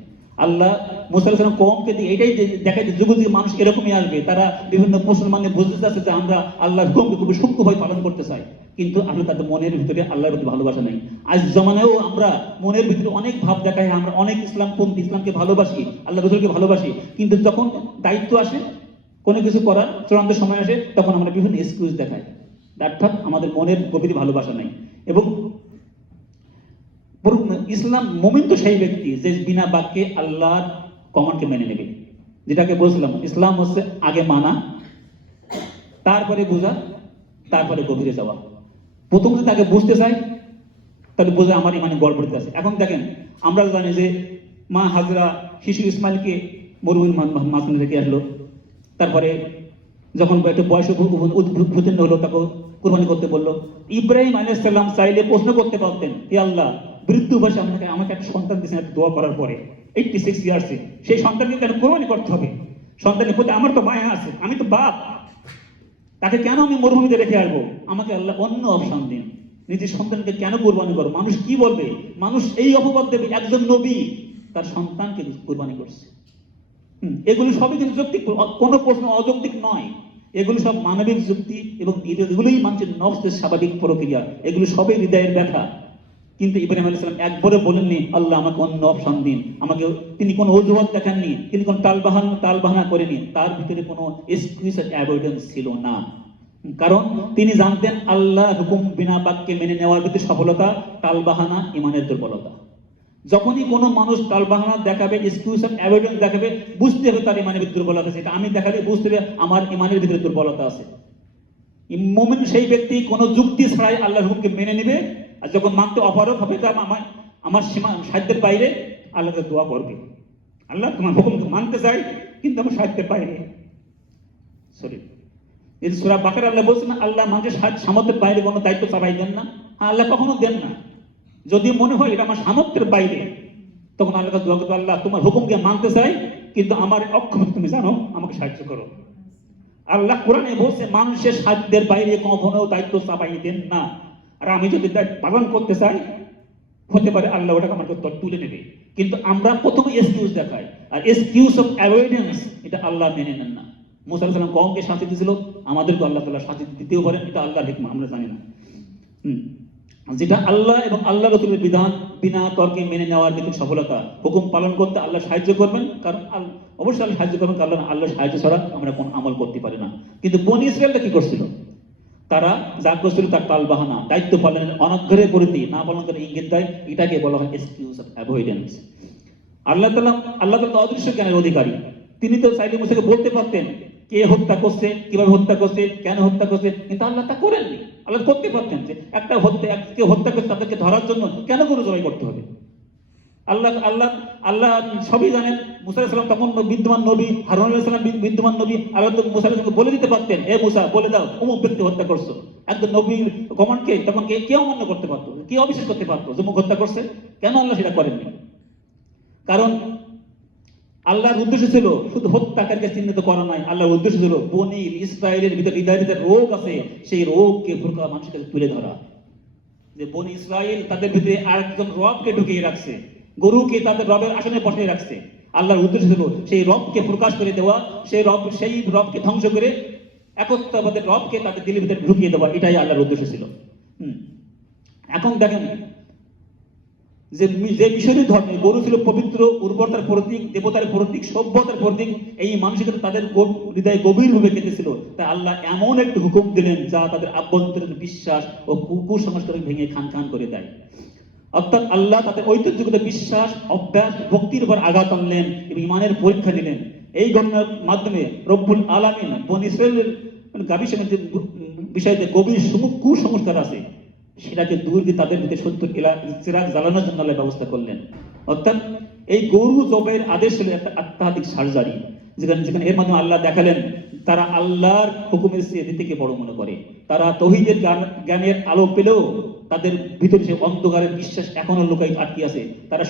আল্লাহ মুসা আলাইহিস সালাম কওমকে দিয়ে এটাই দেখায় যে যুগ যুগে মানুষ এরকমই আসবে, তারা বিভিন্ন মুসলমানদের বুঝতে চাচ্ছে যে আমরা আল্লাহর হুকুমকে খুবই সূক্ষ্মভাবে পালন করতে চাই, কিন্তু আসলে তাদের মনের ভিতরে আল্লাহর প্রতি ভালোবাসা নেই। আজ জমানেও আমরা মনের ভিতরে অনেক ভাব দেখাই, আমরা অনেক ইসলামপন্থী, ইসলামকে ভালোবাসি, আল্লাহ রাসূলকে ভালোবাসি, কিন্তু যখন দায়িত্ব আসে, কোনো কিছু করার চূড়ান্ত সময় আসে, তখন আমরা বিভিন্ন এক্সকিউজ দেখাই। অর্থাৎ আমাদের মনের গভীরে ভালোবাসা নাই। এবং ইসলাম মুমিন তো সেই ব্যক্তি যে বিনা বাক্যে আল্লাহর কমান্ডকে মেনে নেবে, যেটাকে বলছিলাম ইসলাম হচ্ছে আগে মানা, তারপরে বোঝা, তারপরে গভীরে যাওয়া। প্রথম যদি তাকে বুঝতে চাই তাহলে বোঝা আমার ইমানে গড়বড়তে আছে। এখন দেখেন, আমরা জানি যে মা হাজরা শিশু ইসমাইলকে মরুভূমির মাঝখানে রেখে আসলো, তারপরে যখন একটা বয়স উত্তীর্ণ হলো তাকে কুরবানি করতে বললো। ইব্রাহিম আলাইহিস সালাম চাইলে প্রশ্ন করতে পারতেন, হে আল্লাহ, বৃদ্ধ বয়সে আমাকে একটা সন্তান দিয়েছেন একটা দোয়া করার পরে 86 ইয়ার্সে, সেই সন্তানকে কেন কুরবানি করতে হবে? সন্তানের প্রতি আমার তো মায়া আছে, আমি তো বাপ, তাকে কেন আমি মরুভূমিতে রেখে আসবো? আমাকে আল্লাহ অন্য অপশন দিন, নিজের সন্তানকে কেন কুরবানি করো? মানুষ কি বলবে? মানুষ এই অপবাদ দেবে একজন নবী তার সন্তানকে কুরবানি করছে। এগুলো সবই কিন্তু যৌক্তিক, কোনো প্রশ্ন অযৌক্তিক নয়, এগুলো সব মানবিক যুক্তি এবং এগুলোই মানুষের নফসের স্বাভাবিক প্রক্রিয়া, এগুলো সবই হৃদয়ের ব্যথা। কিন্তু ইব্রাহিম আলাইহিস সালাম একবারে বলেননি আল্লাহ আমাকে অন্য অপশন দিন, আমাকে তিনি কোনো অজুহাত দেখাননি, তিনি কোনো টালবাহানা করেনি, তার ভিতরে কোনো এক্সকিউজ অ্যাভয়েডেন্স ছিল না। কারণ তিনি জানতেন আল্লাহ হুকুম বিনা বাক্যে মেনে নেওয়ার ভিতরে সফলতা, টালবাহানা ইমানের দুর্বলতা। যখনই কোনো মানুষ টালবাহানা দেখাবে, এক্সকিউজ অ্যাভয়েডেন্স দেখাবে, বুঝতে হবে তার ইমানের ভিতরে দুর্বলতা আছে। এটা আমি দেখালে বুঝতে হবে আমার ইমানের ভিতরে দুর্বলতা আছে। মুমিন সেই ব্যক্তি কোনো যুক্তি ছাড়াই আল্লাহর হুকুমকে মেনে নেবে, আর যখন মানতে অপারগ হবে, তা আমার সীমা সাধ্যের বাইরে, আল্লাহকে দোয়া করবে, আল্লাহ তোমার হুকুমকে মানতে চাই কিন্তু আমার সাধ্যের বাইরে। সরি, এই সূরা বাকারা আল্লাহ বলছেন আল্লাহ মানুষের সামর্থ্যের বাইরে কোনো দায়িত্ব চাপাই দেন না। হ্যাঁ, আল্লাহ কখনো দেন না। যদি মনে হয় এটা আমার সামর্থ্যের বাইরে, তখন আল্লাহকে দোয়া করবে, আল্লাহ তোমার হুকুমকে মানতে চাই কিন্তু আমার অক্ষমতা তুমি জানো, আমাকে সাহায্য করো। আল্লাহ কোরআনে বলছে মানুষের সাধ্যের বাইরে কখনো দায়িত্ব চাপাই দেন না। আর আমি যদি দায়িত্ব পালন করতে চাই, হতে পারে আল্লাহ ওটাকে আমার তুলে নেবে, কিন্তু আমরা প্রথমে এক্সকিউজ দেখাই, আর এক্সকিউজ অফ অ্যাভয়েডেন্স এটা আল্লাহ মেনে নেন না। মুসা আলাইহিস সালাম কওমকে শাস্তি দিয়েছিল, আমাদেরকে আল্লাহ তাআলা শাস্তি দিতেও পারেন, এটা আল্লাহর হিকমত, আমরা জানি না। যেটা আল্লাহ এবং আল্লাহ রাসূলের বিধান বিনা তর্কে মেনে নেওয়ার ভিতরে সফলতা, হুকুম পালন করতে আল্লাহ সাহায্য করবেন, কারণ অবশ্যই আল্লাহ সাহায্য করবেন, কারণ আল্লাহ সাহায্য ছাড়া আমরা কোন আমল করতে পারি না। কিন্তু বনী ইসরায়েলটা কি করছিল? তারা যা করছিল তার টালবাহানা, দায়িত্ব পালনের অনাগ্রহের পরিধি, না পালন করে ইঙ্গিত দেয়, এটাকে বলা হয় এক্সকিউজ অফ অ্যাভয়েডেন্স। আল্লাহ তাআলা অদৃশ্য জ্ঞানের অধিকারী, তিনি তো চাইলে মুসাকে বলতে পারতেন কে হত্যা করছে, কিভাবে হত্যা করছে, কেন হত্যা করছে, কিন্তু আল্লাহ তা করেননি। আল্লাহ করতে পারতেন যে কেউ হত্যা করছে তাদেরকে ধরার জন্য কেন গরু জবাই করতে হবে? আল্লাহ আল্লাহ আল্লাহ সবই জানেন। মুসা আলাইহিস সালাম তখন বিদ্যমান নবী, হারুন আলাইহিস সালাম বিদ্যমান নবী, আল্লাহ তো মুসা আলাইহিস সালামকে বলে দিতে পারতেন, এ মুসা বলে দাও অমুক ব্যক্তি হত্যা করছো। একজন নবীর কমান্ডকে তখন কেউ অমান্য করতে পারতো, কেউ অবিশ্বাস করতে পারতো যে অমুক হত্যা করছে। কেন আল্লাহ সেটা করেননি? কারণ আল্লাহর উদ্দেশ্য ছিল শুধু হত্যাকারীকে চিহ্নিত করা নয়, আল্লাহর উদ্দেশ্য ছিল বনী ইসরায়েলের ভিতরে হৃদয়ের রোগ আছে, সেই রোগকে মানুষের কাছে তুলে ধরা। যে বনী ইসরায়েল তাদের ভিতরে আরেকজন রবকে ঢুকিয়ে রাখছে, গরুকে তাদের রবের আসনে বসিয়ে রাখছে। আল্লাহর উদ্দেশ্য ছিল সেই রবকে প্রকাশ করে দেওয়া, সেই রবকে ধ্বংস করে একত্ববাদের রবকে তাদের দিলের ভিতরে ঢুকিয়ে দেওয়া, এটাই আল্লাহর উদ্দেশ্য ছিল। এখন দেখেন যে মিশরী ধর্মে গরু ছিল পবিত্র, উর্বরতার প্রতীক, দেবতার প্রতীক, সভ্যতার প্রতীক, এই মানসিকতা তাদের হৃদয়ে গভীরভাবে কেটেছিল। তাই আল্লাহ এমন একটি হুকুম দিলেন যা তাদের আভ্যন্তরীণ বিশ্বাস ও কুসংস্কার ভেঙে খান খান করে দেয়। অর্থাৎ আল্লাহ তাদের ঐতিহ্যগত বিশ্বাস, অভ্যাস, ভক্তির উপর আঘাত আনলেন এবং ইমানের পরীক্ষা দিলেন। এই ঘটনার মাধ্যমে রব্বুল আলামিন বনী ইসরায়েলের বিষয়তে গভীর কুসংস্কার আছে, সেটাকে দূর দিয়ে তাদের ভিতরে সত্যের চিরাগ জ্বালানোর জন্য আল্লাহ ব্যবস্থা করলেন। অর্থাৎ এই গরু জবাইয়ের আদেশ হলো একটা আত্মাধিক সার্জারি, যেখানে এর মাধ্যমে আল্লাহ দেখালেন তারা আল্লাহর হুকুমের চেয়ে রীতিকে বড় মনে করে। তারা তৌহিদের জ্ঞানের আলো পেলেও তাদের ভিতরে সে অন্ধকারের বিশ্বাস এখনো লুকাই আটকে আছে। তারা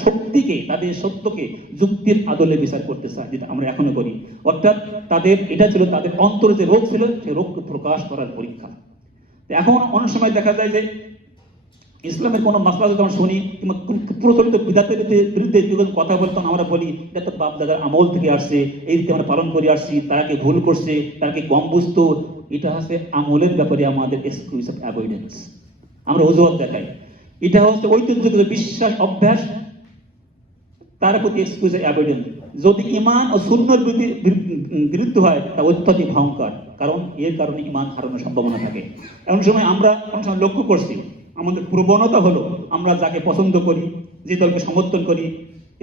তাদের সত্যকে যুক্তির আদলে বিচার করতে চায়, যেটা আমরা এখনো করি। অর্থাৎ এটা ছিল তাদের অন্তরে যে রোগ ছিল, সেই রোগকে প্রকাশ করার পরীক্ষা। এখন অনেক সময় দেখা যায় যে ইসলামের কোনো মাসলা যদি আমরা শুনি কিংবা প্রচলিত বিধাতের বিরুদ্ধে যখন কথা বলতাম আমরা বলি এটা তো বাপ দাদার আমল থেকে আসছে, এই রীতি আমরা পালন করে আসছি, তারা কি ভুল করছে, তারা কি কম বুঝতো। এটা হচ্ছে আমলের ব্যাপারে আমাদের এক্সকিউজ অফ অ্যাভয়েডেন্স, আমরা অজুহাত দেখাই। এটা হচ্ছে ঐতিহ্যগত বিশ্বাস অভ্যাস, তার প্রতি এক্সকিউজ অফ অ্যাভয়েডেন্স। যদি ইমান ও সুন্নাহর বিরুদ্ধে হয় তা অত্যধিক ভয়ঙ্কর, কারণ এর কারণে ইমান হারানোর সম্ভাবনা থাকে। এমন সময় আমরা অনেক সময় লক্ষ্য করছি আমাদের প্রবণতা হলো আমরা যাকে পছন্দ করি, যে দলকে সমর্থন করি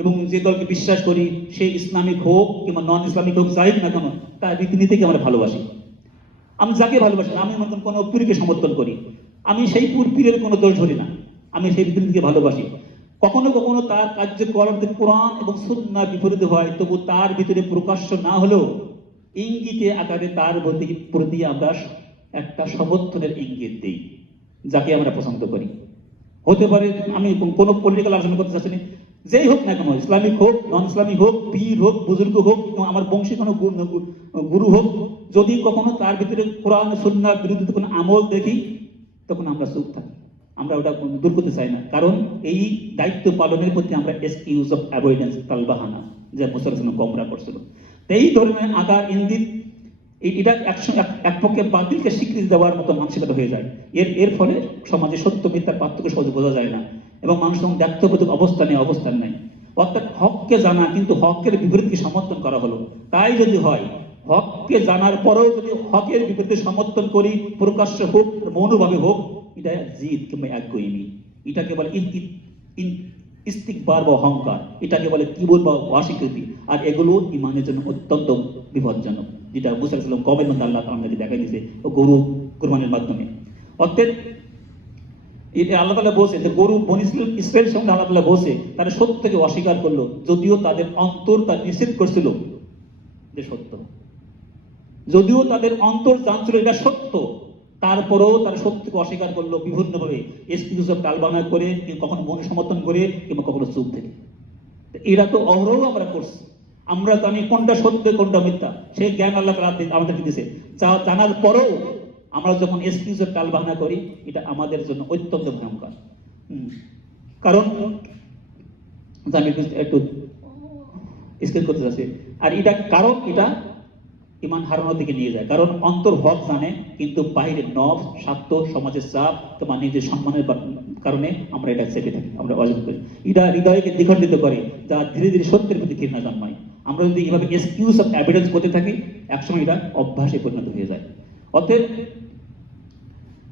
এবং যে দলকে বিশ্বাস করি, সে ইসলামিক হোক কিংবা নন ইসলামিক হোক যাই হোক না কেন, তার রীতিনীতিকে আমরা ভালোবাসি। আমি যাকে ভালোবাসি, আমি মনে কোনো পীরকে সমর্থন করি, আমি সেই পীরের কোনো দোষ ধরি না, আমি সেই রীতিনীতিকে ভালোবাসি। কখনো কখনো তার কার্যকলাপ কোরআন এবং সুন্নাহর বিপরীতে হয়, তবু তার ভিতরে প্রকাশ্য না হলেও ইঙ্গিতে আকারে তার প্রতি আমরা একটা সমর্থনের ইঙ্গিত দিই, যাকে আমরা পছন্দ করি। হতে পারে আমি কোনো পলিটিক্যাল আলোচনা করতে চাচ্ছি না, যেই হোক না কেন, ইসলামিক হোক নন ইসলামিক হোক, পীর হোক বুজুর্গ হোক, আমার বংশী কোনো গুরু হোক, যদি কখনো তার ভিতরে কোরআন সুন্নাহর বিরুদ্ধে কোনো আমল দেখি, তখন আমরা চুপ থাকি, আমরা ওটা দূর করতে চাই না। কারণ এই দায়িত্ব পালনের প্রতি আমরা এক্সকিউজ অফ অ্যাভয়েডেন্স, তালবাহানা, যা মুসলমান কমরা করছিল। এই ধরনের আকার ইঙ্গিত এটা এক পক্ষে বাতিলকে স্বীকৃতি দেওয়ার মতো মানসিকতা হয়ে যায়। এর ফলে সমাজে সত্য মিথ্যার পার্থক্য সহজে বোঝা যায় না এবং মানুষ তখন দায়িত্ববোধক অবস্থান নাই। অর্থাৎ হককে জানা কিন্তু হকের বিপরীতকে সমর্থন করা হলো। তাই যদি হয়, হককে জানার পরেও যদি হকের বিপরীতে সমর্থন করি, প্রকাশ্য হোক মৌনভাবে হোক, এটা জিদ কিংবা একগুঁয়েমি, এটাকে বলে ইস্তিকবার বা অহংকার, এটাকে বলে কিবর বা অস্বীকৃতি। আর এগুলো ইমানের জন্য অত্যন্ত বিপজ্জনক, যেটা মুসা আলাইহিস সালাম কওমের মধ্যে আল্লাহ আমাদেরকে দেখাই দিয়েছে ও গরু কুরবানির মাধ্যমে। অর্থাৎ আল্লাহ তাআলা বলছে যে গরু বনী ইসরাইলের সঙ্গে আল্লাহ তাআলা বলছে তারা সত্যকে অস্বীকার করলো, যদিও তাদের অন্তর তা নিশ্চিত করছিল যে সত্য, যদিও তাদের অন্তর জানছিল এটা সত্য, তারপরেও তারা সত্যকে অস্বীকার করলো বিভিন্নভাবে, এক্সকিউজ অফ টালবাহানা করে, কখনো মন সমর্থন করে কিংবা কখনো চুপ থেকে। এরা তো অহরহ আমরা করছি, আমরা জানি কোনটা সত্য কোনটা মিথ্যা, সেই জ্ঞান আল্লাহ আমাদেরকে দিয়েছে। জানার পরেও আমরা যখন এক্সকিউজ অফ টালবাহানা করি, এটা আমাদের জন্য অত্যন্ত ভয়ঙ্কর। কারণ আমি একটু স্কেচ করতে চাচ্ছি, আর এটা কারণ এটা ইমান হারানোর দিকে নিয়ে যায়। কারণ অন্তর হক জানে কিন্তু বাহিরের নফ, স্বার্থ, সমাজের চাপ কিংবা নিজের সম্মানের কারণে আমরা এটা চেপে থাকি, আমরা অর্জন করি। এটা হৃদয়কে দ্বিখণ্ডিত করে, যা ধীরে ধীরে সত্যের প্রতি ঘৃণা জন্মায়। আমরা যদি এইভাবে এক্সকিউজ অফ এভিডেন্স করতে থাকি, একসময় এটা অভ্যাসে পরিণত হয়ে যায়। অতএব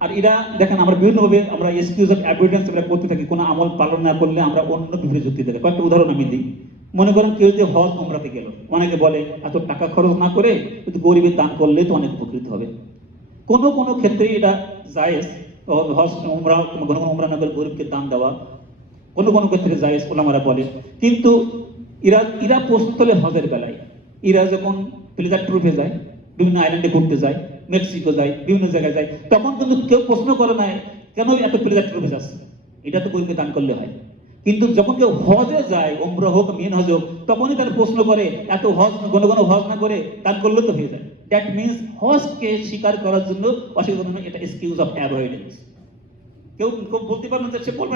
আর এরা দেখেন আমরা বিভিন্নভাবে আমরা এক্সকিউজ অফ এভিডেন্স আমরা করতে থাকি, কোনো আমল পালন না করলে আমরা অন্য বিভিন্ন যুক্তি দেখাই। কয়েকটা উদাহরণ আমি দিই। মনে করেন কেউ যে হজ উমরাতে গেল, অনেকে বলে এত টাকা খরচ না করে কিন্তু গরিবের দান করলে তো অনেক উপকৃত হবে। কোনো কোনো ক্ষেত্রে এটা জায়েজ, হজ উমরা কোনো উমরা না করে গরিবকে দান দেওয়া কোনো কোনো ক্ষেত্রে জায়েজ ওলামারা বলে। কিন্তু এরা প্রস্তুত হলে হজের বেলায়, এরা যখন প্লেজার ট্যুরে যায়, বিভিন্ন আইল্যান্ডে ঘুরতে যায়, মেক্সিকো যায়, বিভিন্ন জায়গায় যায়, তখন কিন্তু কেউ প্রশ্ন করে না কেন এত প্লেজার ট্যুরে যাচ্ছে, এটা তো গরিবকে দান করলে হয়। কিন্তু যখন কেউ হজে যায়, উমরা হোক মেন হজ হোক, তখনই তার প্রশ্ন করে এত হজ ঘন ঘন হজ না করে দান করলে তো হয়ে যায়। দ্যাট মিনস হজকে স্বীকার করার জন্য অস্বীকার, এটা এক্সকিউজ অফ অ্যাভয়েডেন্স। কেউ বলতে পারবে না, সে বলবে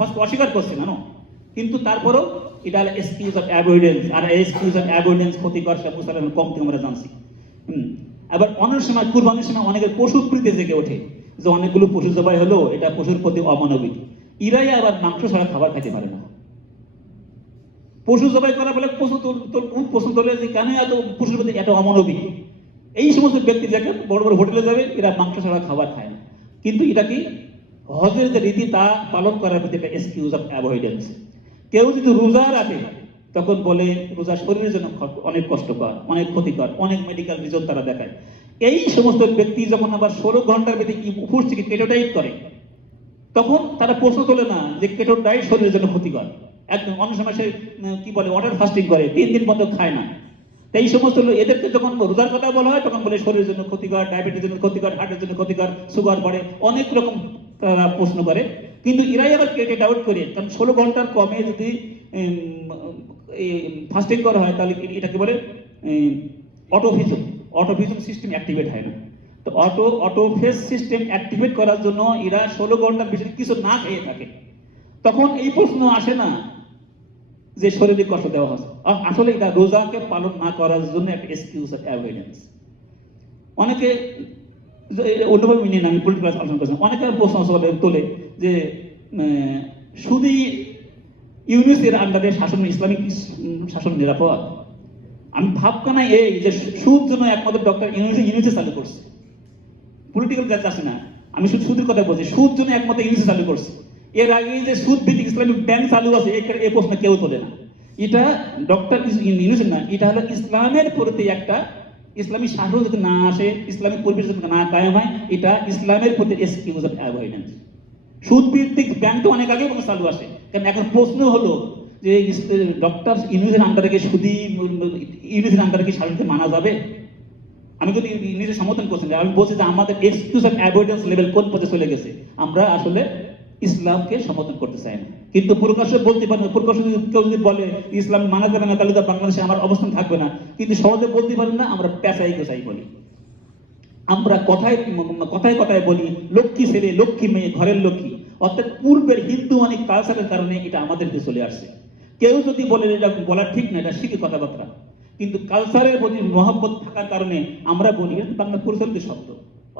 হজকে অস্বীকার করছে না, কিন্তু তারপরেও এটা এক্সকিউজ অফ অ্যাভয়েডেন্স। আর এক্সকিউজ অফ অ্যাভয়েডেন্স ক্ষতিকর, সে মুসলমান কম থেকে আমরা জানছি। আবার অনেক সময় কুরবানির সময় অনেকের পশুর প্রীতি জেগে ওঠে, যে অনেকগুলো পশু জবাই হলো, এটা পশুর প্রতি অমানবিক। ইরাই আবার মাংস ছাড়া খাবার খাইতে পারে না। পশু জবাই করা বলে পশু তোলে যে কেন এত পশুর প্রতি এত অমানবিক। এই সমস্ত ব্যক্তি যাকে বড় বড় হোটেলে যাবে, এরা মাংস ছাড়া খাবার খায় না। কিন্তু এটা কি হজের যে রীতি তা পালন করার প্রতি একটা এক্সকিউজ অফ অ্যাভয়েডেন্স। কেউ যদি রোজা রাখে, তখন বলে রোজা শরীরের জন্য অনেক কষ্টকর, অনেক ক্ষতিকর, অনেক মেডিকেল রিজন তারা দেখায়। এই সমস্ত ব্যক্তি যখন আবার 16 ঘন্টার ভিতরে উপোস থেকে কেটো ডায়েট করে, তখন তারা প্রশ্ন তোলে না যে কেটো ডায়েট শরীরের জন্য ক্ষতিকর। একদম অন্য সময় সে কি বলে ওয়াটার ফাস্টিং করে, 3 দিন পর্যন্ত খায় না। এই সমস্ত এদেরকে যখন রোজার কথা বলা হয়, তখন বলে শরীরের জন্য ক্ষতিকর, ডায়াবেটিসের জন্য ক্ষতিকর, হার্টের জন্য ক্ষতিকর, সুগার বাড়ে, অনেক রকম তারা প্রশ্ন করে। কিন্তু এরাই আবার কেটে ডাউট করে, কারণ 16 ঘন্টার কমে যদি ফাস্টিং করা হয়, তাহলে এটাকে বলে অটোফিজম সিস্টেম অ্যাক্টিভেট হয় না। তো অটো ফেস সিস্টেম অ্যাক্টিভেট করার জন্য এরা 16 ঘন্টার বেশি কিছু না খেয়ে থাকে। তখন এই প্রশ্ন আসে না যে শরীরে কষ্ট দেওয়া হচ্ছে, আসলে এটা রোজাকে পালন না করার জন্য একটা এক্সকিউজ অফ অ্যাভয়েডেন্স। অনেকে অন্যভাবে মিনিয়ে আমি পলিটিক্যাল আলোচনা করছিলাম, অনেকে প্রশ্ন তোলে যে শুধু ইউনিসের আন্ডারে শাসন, ইসলামিক শাসন নিরাপদ। আমি ভাবকানা এই যে সুদ জন্য একমাত্র ডক্টর ইউনিসে চালু করছে, পলিটিক্যাল কাজ আছে না, আমি শুধু সুদের কথা বলছি, সুদ জন্য একমাত্র ইউনিসে চালু করছে। এর আগে যে সুদ ভিত্তিক ইসলামিক ব্যাংক চালু আছে এই প্রশ্ন কেউ তোলে না। এটা ডক্টর ইউনিসের না, এটা হলো ইসলামের প্রতি একটা ইসলামী শাসন যদি না আসে, ইসলামিক পরিবেশ যদি না কায়েম হয়, এটা ইসলামের প্রতি এক্সকিউজ অফ অ্যাভয়েডেন্স। সুদ ভিত্তিক ব্যাংক তো অনেক আগে চালু আসে, কারণ এখন প্রশ্ন হলো যে ডক্টর ইউনিসের আন্ডারে কি সুদি ইউনিসের আন্ডারে কি শাসনকে মানা যাবে? আমি কিন্তু ইউনিসের সমর্থন করছি না, আমি বলছি যে আমাদের এক্সকিউজ অফ অ্যাভয়েডেন্স লেভেল কোন পর্যায়ে চলে গেছে, আমরা আসলে ইসলামকে সমর্থন করতে চাই না। কিন্তু প্রকাশ্যে বলতে পারেন, প্রকাশ্যে কেউ যদি বলে ইসলাম মানা যাবে না, তাহলে তো বাংলাদেশে আমার অবস্থান থাকবে না, কিন্তু সহজে বলতে পারেন না, আমরা পেঁচাই গোছাই বলি। আমরা কথায় কথায় বলি লক্ষ্মী ছেলে, লক্ষ্মী মেয়ে, ঘরের লক্ষ্মী, অর্থাৎ পূর্বের হিন্দু অনেক কালচারের কারণে এটা আমাদের দেশে চলে আসছে। কেউ যদি বলে এটা বলা ঠিক না, এটা শিখে কথাবার্তা, কিন্তু কালচারের প্রতি মহব্বত থাকার কারণে আমরা বলি, এটা বাংলা পরিচালিত শব্দ,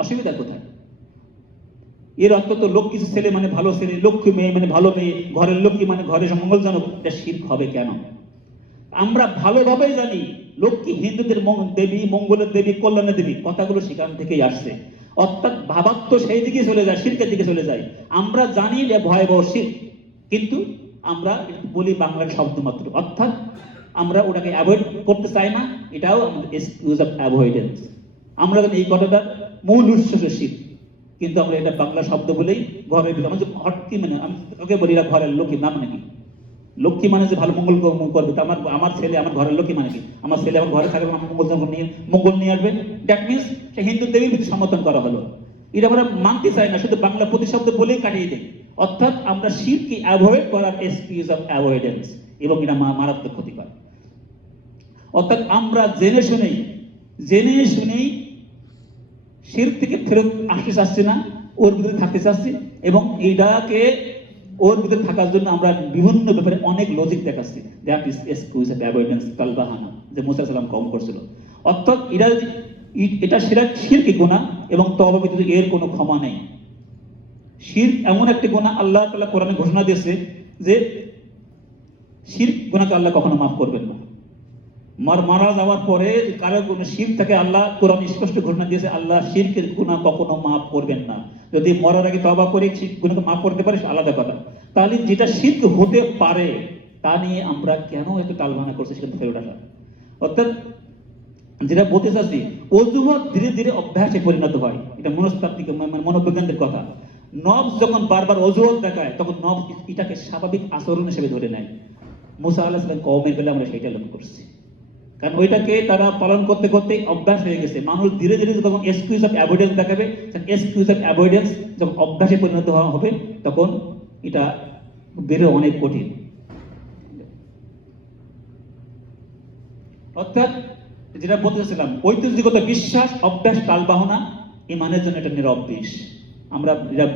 অসুবিধা কোথায়? এর অর্থ তো লক্ষ্মী ছেলে মানে ভালো ছেলে, লক্ষ্মী মেয়ে মানে ভালো মেয়ে, ঘরের লক্ষ্মী মানে ঘরে মঙ্গলজনক, এটা শিরক হবে কেন? আমরা ভালোভাবেই জানি লক্ষ্মী হিন্দুদের দেবী, মঙ্গলের দেবী, কল্যাণের দেবী, কথাগুলো সেখান থেকেই আসছে। অর্থাৎ ভাবাত্ম সেই দিকে চলে যায়, শিরকের দিকে চলে যায়। আমরা জানি যে ভয়াবহ শিরক, কিন্তু আমরা বলি বাংলার শব্দ মাত্র, অর্থাৎ আমরা ওটাকে অ্যাভয়েড করতে চাই না, এটাও আমাদের এক্সকিউজ অফ অ্যাভয়েডেন্স। আমরা জানি এই কথাটার মূল উৎস শিরক, কিন্তু আমরা এটা বাংলা শব্দ বলেই ঘরের ভিতরে আমাদের হটকি মানে, আমি ওকে বলি এরা ঘরের লক্ষ্মী, নাম নাকি লক্ষ্মী মানে যে ভালো মঙ্গল করবে, আমার ছেলে আমার ঘরের লক্ষ্মী মানে কি, আমার ছেলে আমার ঘরে থাকবে, আমার মঙ্গল নিয়ে আসবে, দ্যাট মিনস সে হিন্দু দেবীর প্রতি সমর্থন করা হলো। এটা আমরা মানতে চাই না, শুধু বাংলা প্রতিশব্দ বলেই কাটিয়ে দেয়। অর্থাৎ আমরা শিরকে অ্যাভয়েড করার এক্সকিউজ অফ অ্যাভয়েডেন্স, এবং এটা মারাত্মক ক্ষতিকর। অর্থাৎ আমরা জেনে শুনেই শিরক থেকে ফেরত আসতে চাচ্ছি না, ওর ভিতরে থাকতে চাচ্ছি, এবং এটাকে ওর ভিতরে থাকার জন্য আমরা বিভিন্ন ব্যাপারে অনেক লজিক দেখাচ্ছি। That is excuse of avoidance, কালবাহানা, যে মুসা সালাম কম করছিল। অর্থাৎ এটা শিরকি গুনাহ, এবং তওবা ব্যতীত এর কোনো ক্ষমা নেই। শিরক এমন একটি গুনাহ, আল্লাহ তাআলা কোরআনে ঘোষণা দিয়েছে যে শিরক গুনাহকে আল্লাহ কখনো মাফ করবেন না। মারা যাওয়ার পরে কারো কোনো শিরক থাকে, আল্লাহ কোরআনে স্পষ্ট ঘোষণা দিয়েছে আল্লাহ শিরকের গুনাহ কখনো মাফ করবেন না। যদি মরার আগে তওবা করে শিরক গুনাহকে মাফ করতে পারে আলাদা কথা, তাহলে যেটা শিরক হতে পারে তা নিয়ে আমরা কেন এত টালবাহানা করছি সেখানে ফেরত আসা। অর্থাৎ যেটা বলতে চাচ্ছি, অজুহাত ধীরে ধীরে অভ্যাসে পরিণত হয়, এটা মনস্তাত্ত্বিক মনোবিজ্ঞানদের কথা। নফস যখন বারবার অজুহাত দেখায়, তখন নফস এটাকে স্বাভাবিক আচরণ হিসেবে ধরে নেয়। মুসা আলাইহিস সালাম কওমের বেলা আমরা সেটা লক্ষ্য করছি, কারণ ওইটাকে তারা পালন করতে করতে অভ্যাস হয়ে গেছে। মানুষ ধীরে ধীরে যখন এক্সকিউজ অফ অ্যাভয়েডেন্স দেখাবে, এক্সকিউজ অফ অ্যাভয়েডেন্স যখন অভ্যাসে পরিণত হবে, তখন এটা বেরো অনেক কঠিন। অর্থাৎ যেটা বলতে চাচ্ছিলাম, ঐতিহ্যগত বিশ্বাস, অভ্যাস, টালবাহানা ইমানের জন্য এটা নীরব বিষ। আমরা এটা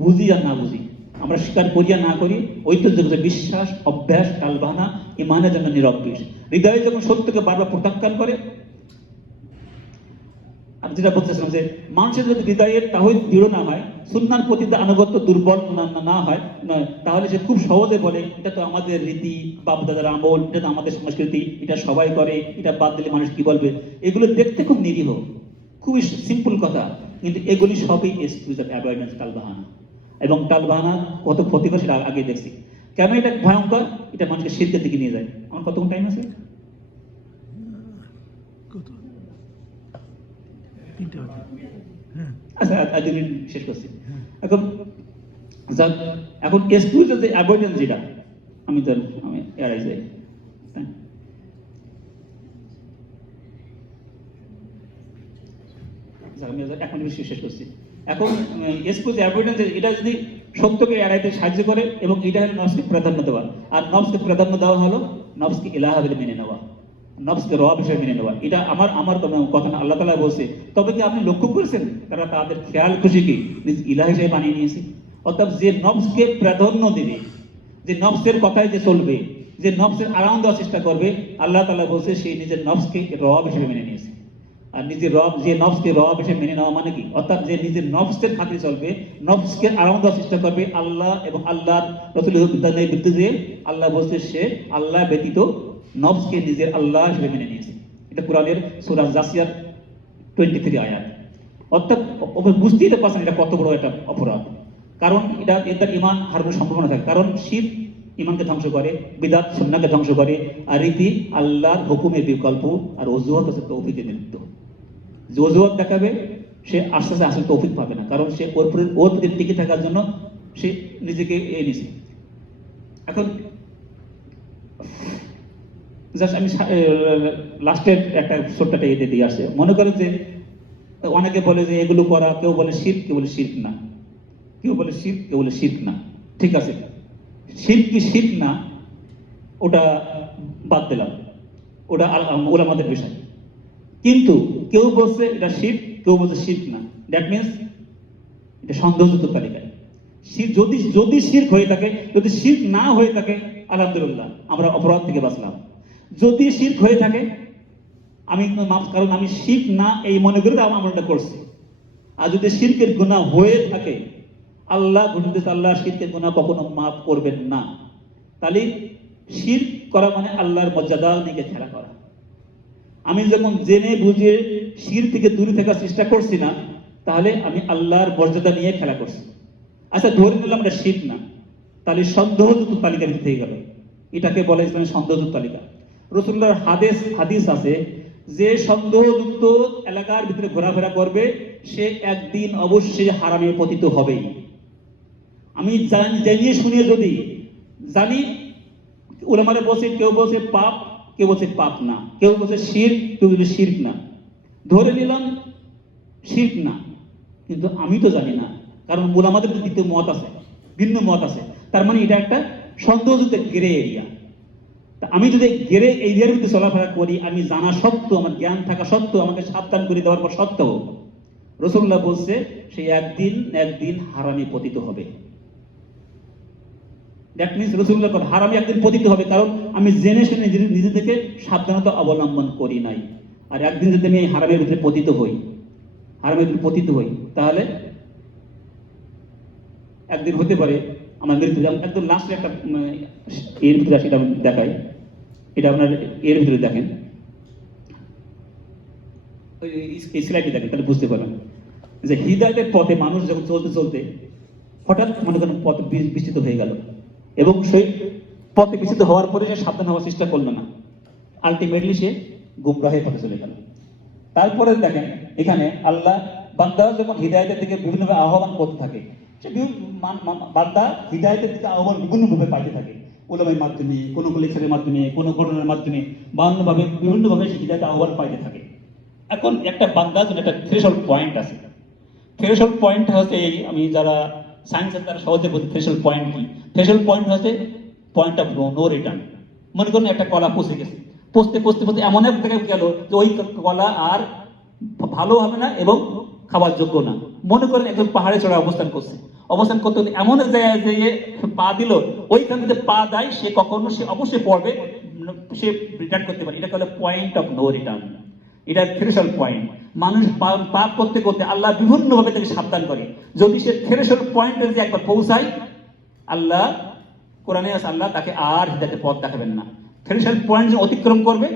বুঝি আর না বুঝি, আমরা স্বীকার করি আর না করি, ঐতিহ্যগত বিশ্বাস, অভ্যাস, টালবাহানা ইমানের জন্য নীরব বিষ। হৃদয়ে যখন সত্যকে বারবার প্রত্যাখ্যান করে, আর যেটা বলতেছিলাম যে মানুষের যদি হৃদয়ের তাওহীদ দৃঢ় না হয়, সুন্নাহর প্রতি আনুগত্য দুর্বল না হয়, তাহলে সে খুব সহজে বলে এটা তো আমাদের রীতি, বাপ দাদার আমল, এটা তো আমাদের সংস্কৃতি, এটা সবাই করে, এটা বাদ দিলে মানুষ কি বলবে। এগুলো দেখতে খুব নিরীহ, খুবই সিম্পল কথা, কিন্তু এগুলি সবই এক্সকিউজ অফ অ্যাভয়েডেন্স, টালবাহানা। এবং টালবাহানা কত ক্ষতিকর সেটা আগে দেখছি। কেন এটা ভয়ঙ্কর? এটা মানুষকে শিরকের দিকে নিয়ে যায়। আমার কতক্ষণ টাইম আছে? আচ্ছা, শেষ করছি। এখন এক্সকিউজ যে অ্যাভয়েডেন্স, যেটা আমি এড়াই যাই। আমি এখন শেষ করছি। এখন এক্সকিউজ অ্যাভয়েডেন্স, এটা যদি সত্যকে এড়াইতে সাহায্য করে, এবং এটা হলো নফসকে প্রাধান্য দেওয়া। আর নফসকে প্রাধান্য দেওয়া হলো নফসকে ইলাহা বলে মেনে নেওয়া। নফসকে রব হিসেবে মেনে নেওয়া। এটা আমার আমার কোনো কথা না, আল্লাহ তাআলা বলছে। তবে কি আপনি লক্ষ্য করেছেন তারা তাদের খেয়াল খুশিকে নিজ ইলাহ হিসেবে বানিয়ে নিয়েছে? অর্থাৎ যে নফসকে প্রাধান্য দেবে, যে নফসের কথায় যে চলবে, যে নফসের আরাম দেওয়ার চেষ্টা করবে, আল্লাহ তাআলা বলছে সেই নিজের নফসকে রব হিসেবে মেনে নিয়েছে। আর নিজের রব, যে নফসকে রব হিসেবে মেনে নেওয়া মানে কি? অর্থাৎ যে নিজের নফসের খাতিরে চলবে, নফসকে আরাম দেওয়ার চেষ্টা করবে আল্লাহ এবং আল্লাহর রাসূলের বিধানের বিরুদ্ধে, আল্লাহ বলছে সে আল্লাহ ব্যতীত নফসকে নিজের আল্লাহ হিসেবে মেনে নিয়েছে। এটা কোরআনের সূরা জাসিয়ার 23 আয়াত। অর্থাৎ বুঝতেই তো পারছেন এটা কত বড় একটা অপরাধ। কারণ এটা এদের ঈমান হারানোর সম্ভাবনা থাকে। কারণ শিরক ঈমানকে ধ্বংস করে, বিদআত সুন্নাহকে ধ্বংস করে, আর রীতি আল্লাহর হুকুমের বিকল্প, আর অজুহাত হচ্ছে তৌফিকের নিমিত্ত। যে অজুহাত দেখাবে সে আস্তে আস্তে আসলে তৌফিক পাবে না, কারণ সে ওর প্রতি টিকে থাকার জন্য সে নিজেকে নিছে। এখন জাস্ট আমি লাস্টের একটা ছোট্টটা এতে দিয়ে আসছে। মনে করেন যে অনেকে বলে যে এগুলো করা, কেউ বলে শিরক, কেউ বলে শিরক না, কেউ বলে শিরক, কেউ বলে শিরক না। ঠিক আছে, শিরক কি শিরক না ওটা বাদ দিলাম, ওটা উলামাদের বিষয়। কিন্তু কেউ বলছে এটা শিরক, কেউ বলছে শিরক না, দ্যাট মিনস এটা সন্দেহযুক্ত তালিকায়। যদি যদি শিরক হয়ে থাকে, যদি শিরক না হয়ে থাকে আলহামদুলিল্লাহ আমরা অপরাধ থেকে বাঁচলাম। যদি শিরক হয়ে থাকে আমি মাফ, কারণ আমি শিরক না এই মনে করে আমলটা করছি। আর যদি শিরকের গুনাহ হয়ে থাকে আল্লাহ ঘটিত, আল্লাহ শিরকের গুনাহ কখনো মাফ করবেন না। তাহলে শিরক করা মানে আল্লাহর মর্যাদা নিয়ে খেলা করা। আমি যখন জেনে বুঝে শিরক থেকে দূরে থাকার চেষ্টা করছি না, তাহলে আমি আল্লাহর মর্যাদা নিয়ে খেলা করছি। আচ্ছা ধরে নিলাম এটা শিরক না, তাহলে সন্দেহযুক্ত তালিকার ভিতরে গেল। এটাকে বলে ইসলামের সন্দেহযুক্ত তালিকা। রাসূলুল্লাহর হাদিস আছে যে সন্দেহযুক্ত এলাকার ভিতরে ঘোরাফেরা করবে সে একদিন অবশ্যই হারামে পতিত হবেই। আমি জানিয়ে শুনিয়ে যদি জানি, উলামারা বলছে, কেউ বলছে পাপ, কেউ বলছে পাপ না, কেউ বলছে শিরক, কেউ বলছে শিরক না। ধরে নিলাম শিরক না, কিন্তু আমি তো জানি না, কারণ উলামাদের দ্বিতীয় মত আছে, ভিন্ন মত আছে। তার মানে এটা একটা সন্দেহযুক্ত গ্রে এরিয়া। আমি যদি গ্রে এরিয়ার ভিতরে চলাফেরা করি, আমি জানা সত্ত্বেও, আমার জ্ঞান থাকা সত্ত্বেও, আমাকে সাবধান করে দেওয়ার পর সত্ত্বেও রাসূলুল্লাহ বলছে সে একদিন হারামে পতিত হবে। দ্যাট মিনস রাসূলুল্লাহ হারামে একদিন পতিত হবে, কারণ আমি জেনে শুনে নিজে থেকে সাবধানতা অবলম্বন করি নাই। আর একদিন যদি আমি হারামের ভিতরে পতিত হই, তাহলে একদিন হতে পারে আমার মৃত্যু। একদম লাস্টে একটা এর ভিতরে সেটা আমি দেখাই, এটা আপনার এর ভিতরে দেখেন, এই স্লাইডে দেখেন, তাহলে বুঝতে পারবেন যে হিদায়াতের পথে মানুষ যখন চলতে চলতে হঠাৎ মনে করেন পথ বিস্তৃত হয়ে গেল, এবং সেই পথে বিস্তৃত হওয়ার পরে সে সাবধান হওয়ার চেষ্টা করলো না, আলটিমেটলি সে গুমরাহের পথে চলে গেল। তারপরে দেখেন এখানে আল্লাহ বান্দা যখন হিদায়াতের দিকে বিভিন্নভাবে আহ্বান করতে থাকে, সে বান্দা হিদায়াতের দিকে আহ্বান বিভিন্নভাবে পাইতে থাকে, উলামার মাধ্যমে, কোনো লেকচারের মাধ্যমে, কোনো ঘটনার মাধ্যমে, বিভিন্নভাবে সে হিদায়াতের আহ্বান পাইতে থাকে। এখন একটা বান্দার জন্য একটা থ্রেশহোল্ড পয়েন্ট আছে। থ্রেশহোল্ড পয়েন্ট হচ্ছে এই, আমি যারা সায়েন্সের তারা সহজে বলতে থ্রেশহোল্ড পয়েন্ট কি? থ্রেশহোল্ড পয়েন্ট হচ্ছে পয়েন্ট অফ নো রিটার্ন। মনে করুন একটা কলা পচে গেছে, পচতে এমন এক জায়গায় গেল যে ওই কলা আর ভালো হবে না এবং খাবার যোগ্য না। মনে করেন একজন পাহাড়ে চড়া অবস্থান করতে এমন এক জায়গায় যে পা দিল, ওইখান থেকে পা দেয়, সে অবশ্যই পড়বে, সে রিটার্ন করতে পারে। এটা হলো পয়েন্ট অফ নো রিটার্ন, এটা থ্রেশহোল্ড পয়েন্ট। মানুষ পাপ করতে করতে আল্লাহ বিভিন্নভাবে তাকে সাবধান করে। যদি সে থ্রেশহোল্ড পয়েন্টে যে একবার পৌঁছায়, আল্লাহ কোরআনে আছে আল্লাহ তাকে আর হিদায়াতের পথ দেখাবেন না। থ্রেশহোল্ড পয়েন্ট অতিক্রম করবে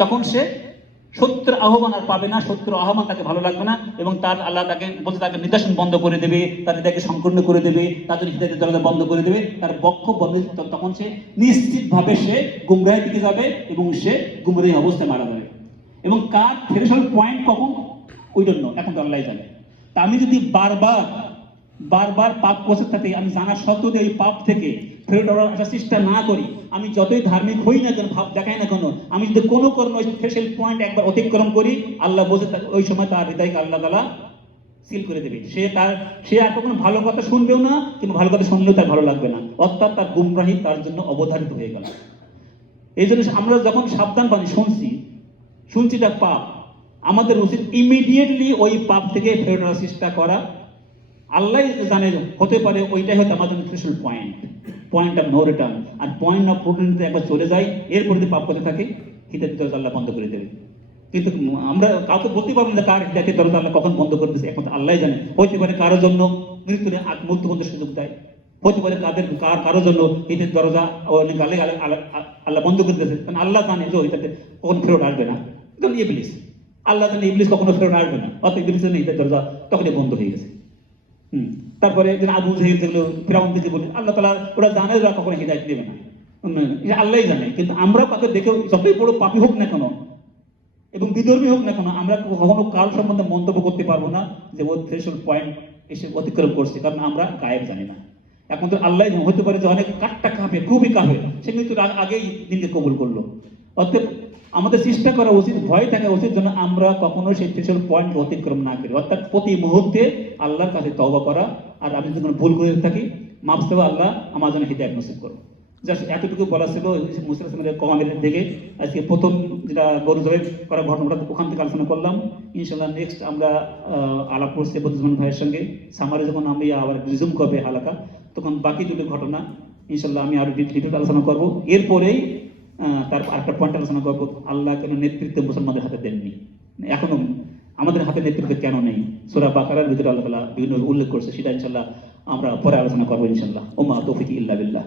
তখন সে সত্যের আহ্বান আর পাবে না, সত্যের আহ্বান তাকে ভালো লাগবে না, এবং তার আল্লাহ তাকে বলতে তাকে নিদর্শন বন্ধ করে দেবে, তার হৃদয়কে সংকীর্ণ করে দেবে, তার জন্য হৃদয়ের দরজা বন্ধ করে দেবে, তার বক্ষ বন্ধ। তখন সে নিশ্চিতভাবে সে গুমরাহের দিকে যাবে এবং সে গুমরাহী অবস্থায় মারা যাবে। এবং কার থ্রেশহোল্ড পয়েন্ট কখন ওই জন্য এখন তো আল্লাহ জানে। তা আমি যদি বারবার পাপ করতে থাকি, আমি জানা সত্ত্বেও এই পাপ থেকে ফেরত আসার চেষ্টা না করি, আমি যতই ধার্মিক হই না কেন, ভাব দেখাই না কেন, আমি যদি কোনো ওই থ্রেশহোল্ড পয়েন্ট একবার অতিক্রম করি, আল্লাহ বলছে ওই সময় তার হৃদয়কে আল্লাহ তাআলা সিল করে দেবে। সে আর কখনো ভালো কথা শুনবেও না, কিন্তু ভালো কথা শুনলেও তার ভালো লাগবে না, অর্থাৎ তার গুমরাহী তার জন্য অবধারিত হয়ে গেল। এই জন্য আমরা যখন সাবধান বাণী শুনছি, শুনছি এটা পাপ, আমাদের উচিত ইমিডিয়েটলি ওই পাপ থেকে ফেরত আসার চেষ্টা করা। আল্লাহ জানে, হতে পারে ওইটাই হয়তো আমাদের threshold point of no return. আর পয়েন্ট অফ রিটার্ন একবার চলে যায়, এরপরে যদি পাপ করতে থাকে, হিদায়াতের দরজা আল্লাহ বন্ধ করে দেবে। কিন্তু আমরা কাউকে বলতে পারবো না কার হিদায়াতের দরজা আল্লাহ কখন বন্ধ করে দিয়েছে, একমাত্র আল্লাহ জানে। হইতে পারে কারোর জন্য মৃত্যু বন্ধের সুযোগ দেয়, হতে পারে কারোর জন্য হিদায়াতের দরজা আল্লাহ বন্ধ করে দিয়েছে, কারণ আল্লাহ জানে যে ওইটাতে কখন ফেরত আসবে না। যেমন ইবলিস, আল্লাহ জানে ইবলিস কখনো ফেরত আসবে না, অত ইবলিসের হিদায়াতের দরজা তখনই বন্ধ হয়ে গেছে। তারপরে আবু জাহেল যেগুলো ফিরাউন থেকে বলি, আল্লাহ তাআলা ওরা জানে ওরা কখনো হিদায়াত দেবে না, এটা আল্লাহই জানে। কিন্তু আমরা কাউকে দেখে, যতই বড় পাপী হোক না কেন এবং বিধর্মী হোক না কেন, আমরা কখনো কাল সম্বন্ধে মন্তব্য করতে পারবো না যে ও থ্রেশহোল্ড পয়েন্ট এসে অতিক্রম করছে, কারণ আমরা গায়েব জানি না। একমাত্র আল্লাহ হতে পারে যে অনেক কাঠটা কাঁপে, খুবই কাঁপে, সে কিন্তু আগেই দিনকে কবুল করলো। অতএব আমাদের চেষ্টা করা উচিত, ভয় থাকা উচিত যেন আমরা কখনো সেই থ্রেশহোল্ড পয়েন্ট অতিক্রম না করি। অর্থাৎ প্রতি মুহূর্তে আল্লাহর কাছে তওবা করা, আর আমি যদি কোনো ভুল করে থাকি মাফ চাওয়া, আল্লাহ আমার জন্য হিদায়াত নসিব করো। জাস্ট এতটুকু বলা ছিল মুসলিমের কওয়ামের থেকে। আজকে প্রথম যেটা গরু জবাই করা ঘটনাটা ওখান থেকে আলোচনা করলাম। ইনশাল্লাহ নেক্সট আমরা আলাপ করছি বদরুজ্জামান ভাইয়ের সঙ্গে। সামারে যখন আমি আবার রিজুম করবে হালাকা, তখন বাকি দুটো ঘটনা ইনশাল্লাহ আমি আরো ডিটেইলস আলোচনা করব। এরপরেই তার আরেকটা পয়েন্ট আলোচনা করবো, আল্লাহ কেন নেতৃত্ব মুসলমানদের হাতে দেননি, এখনো আমাদের হাতে নেতৃত্ব কেন নেই। সূরা বাকারার ভিতরে আল্লাহ তাআলা বিভিন্ন উল্লেখ করছে, সেটা ইনশাল্লাহ আমরা পরে আলোচনা করবো ইনশাল্লাহ। ওমা তৌফিক ইল্লা বিল্লাহ।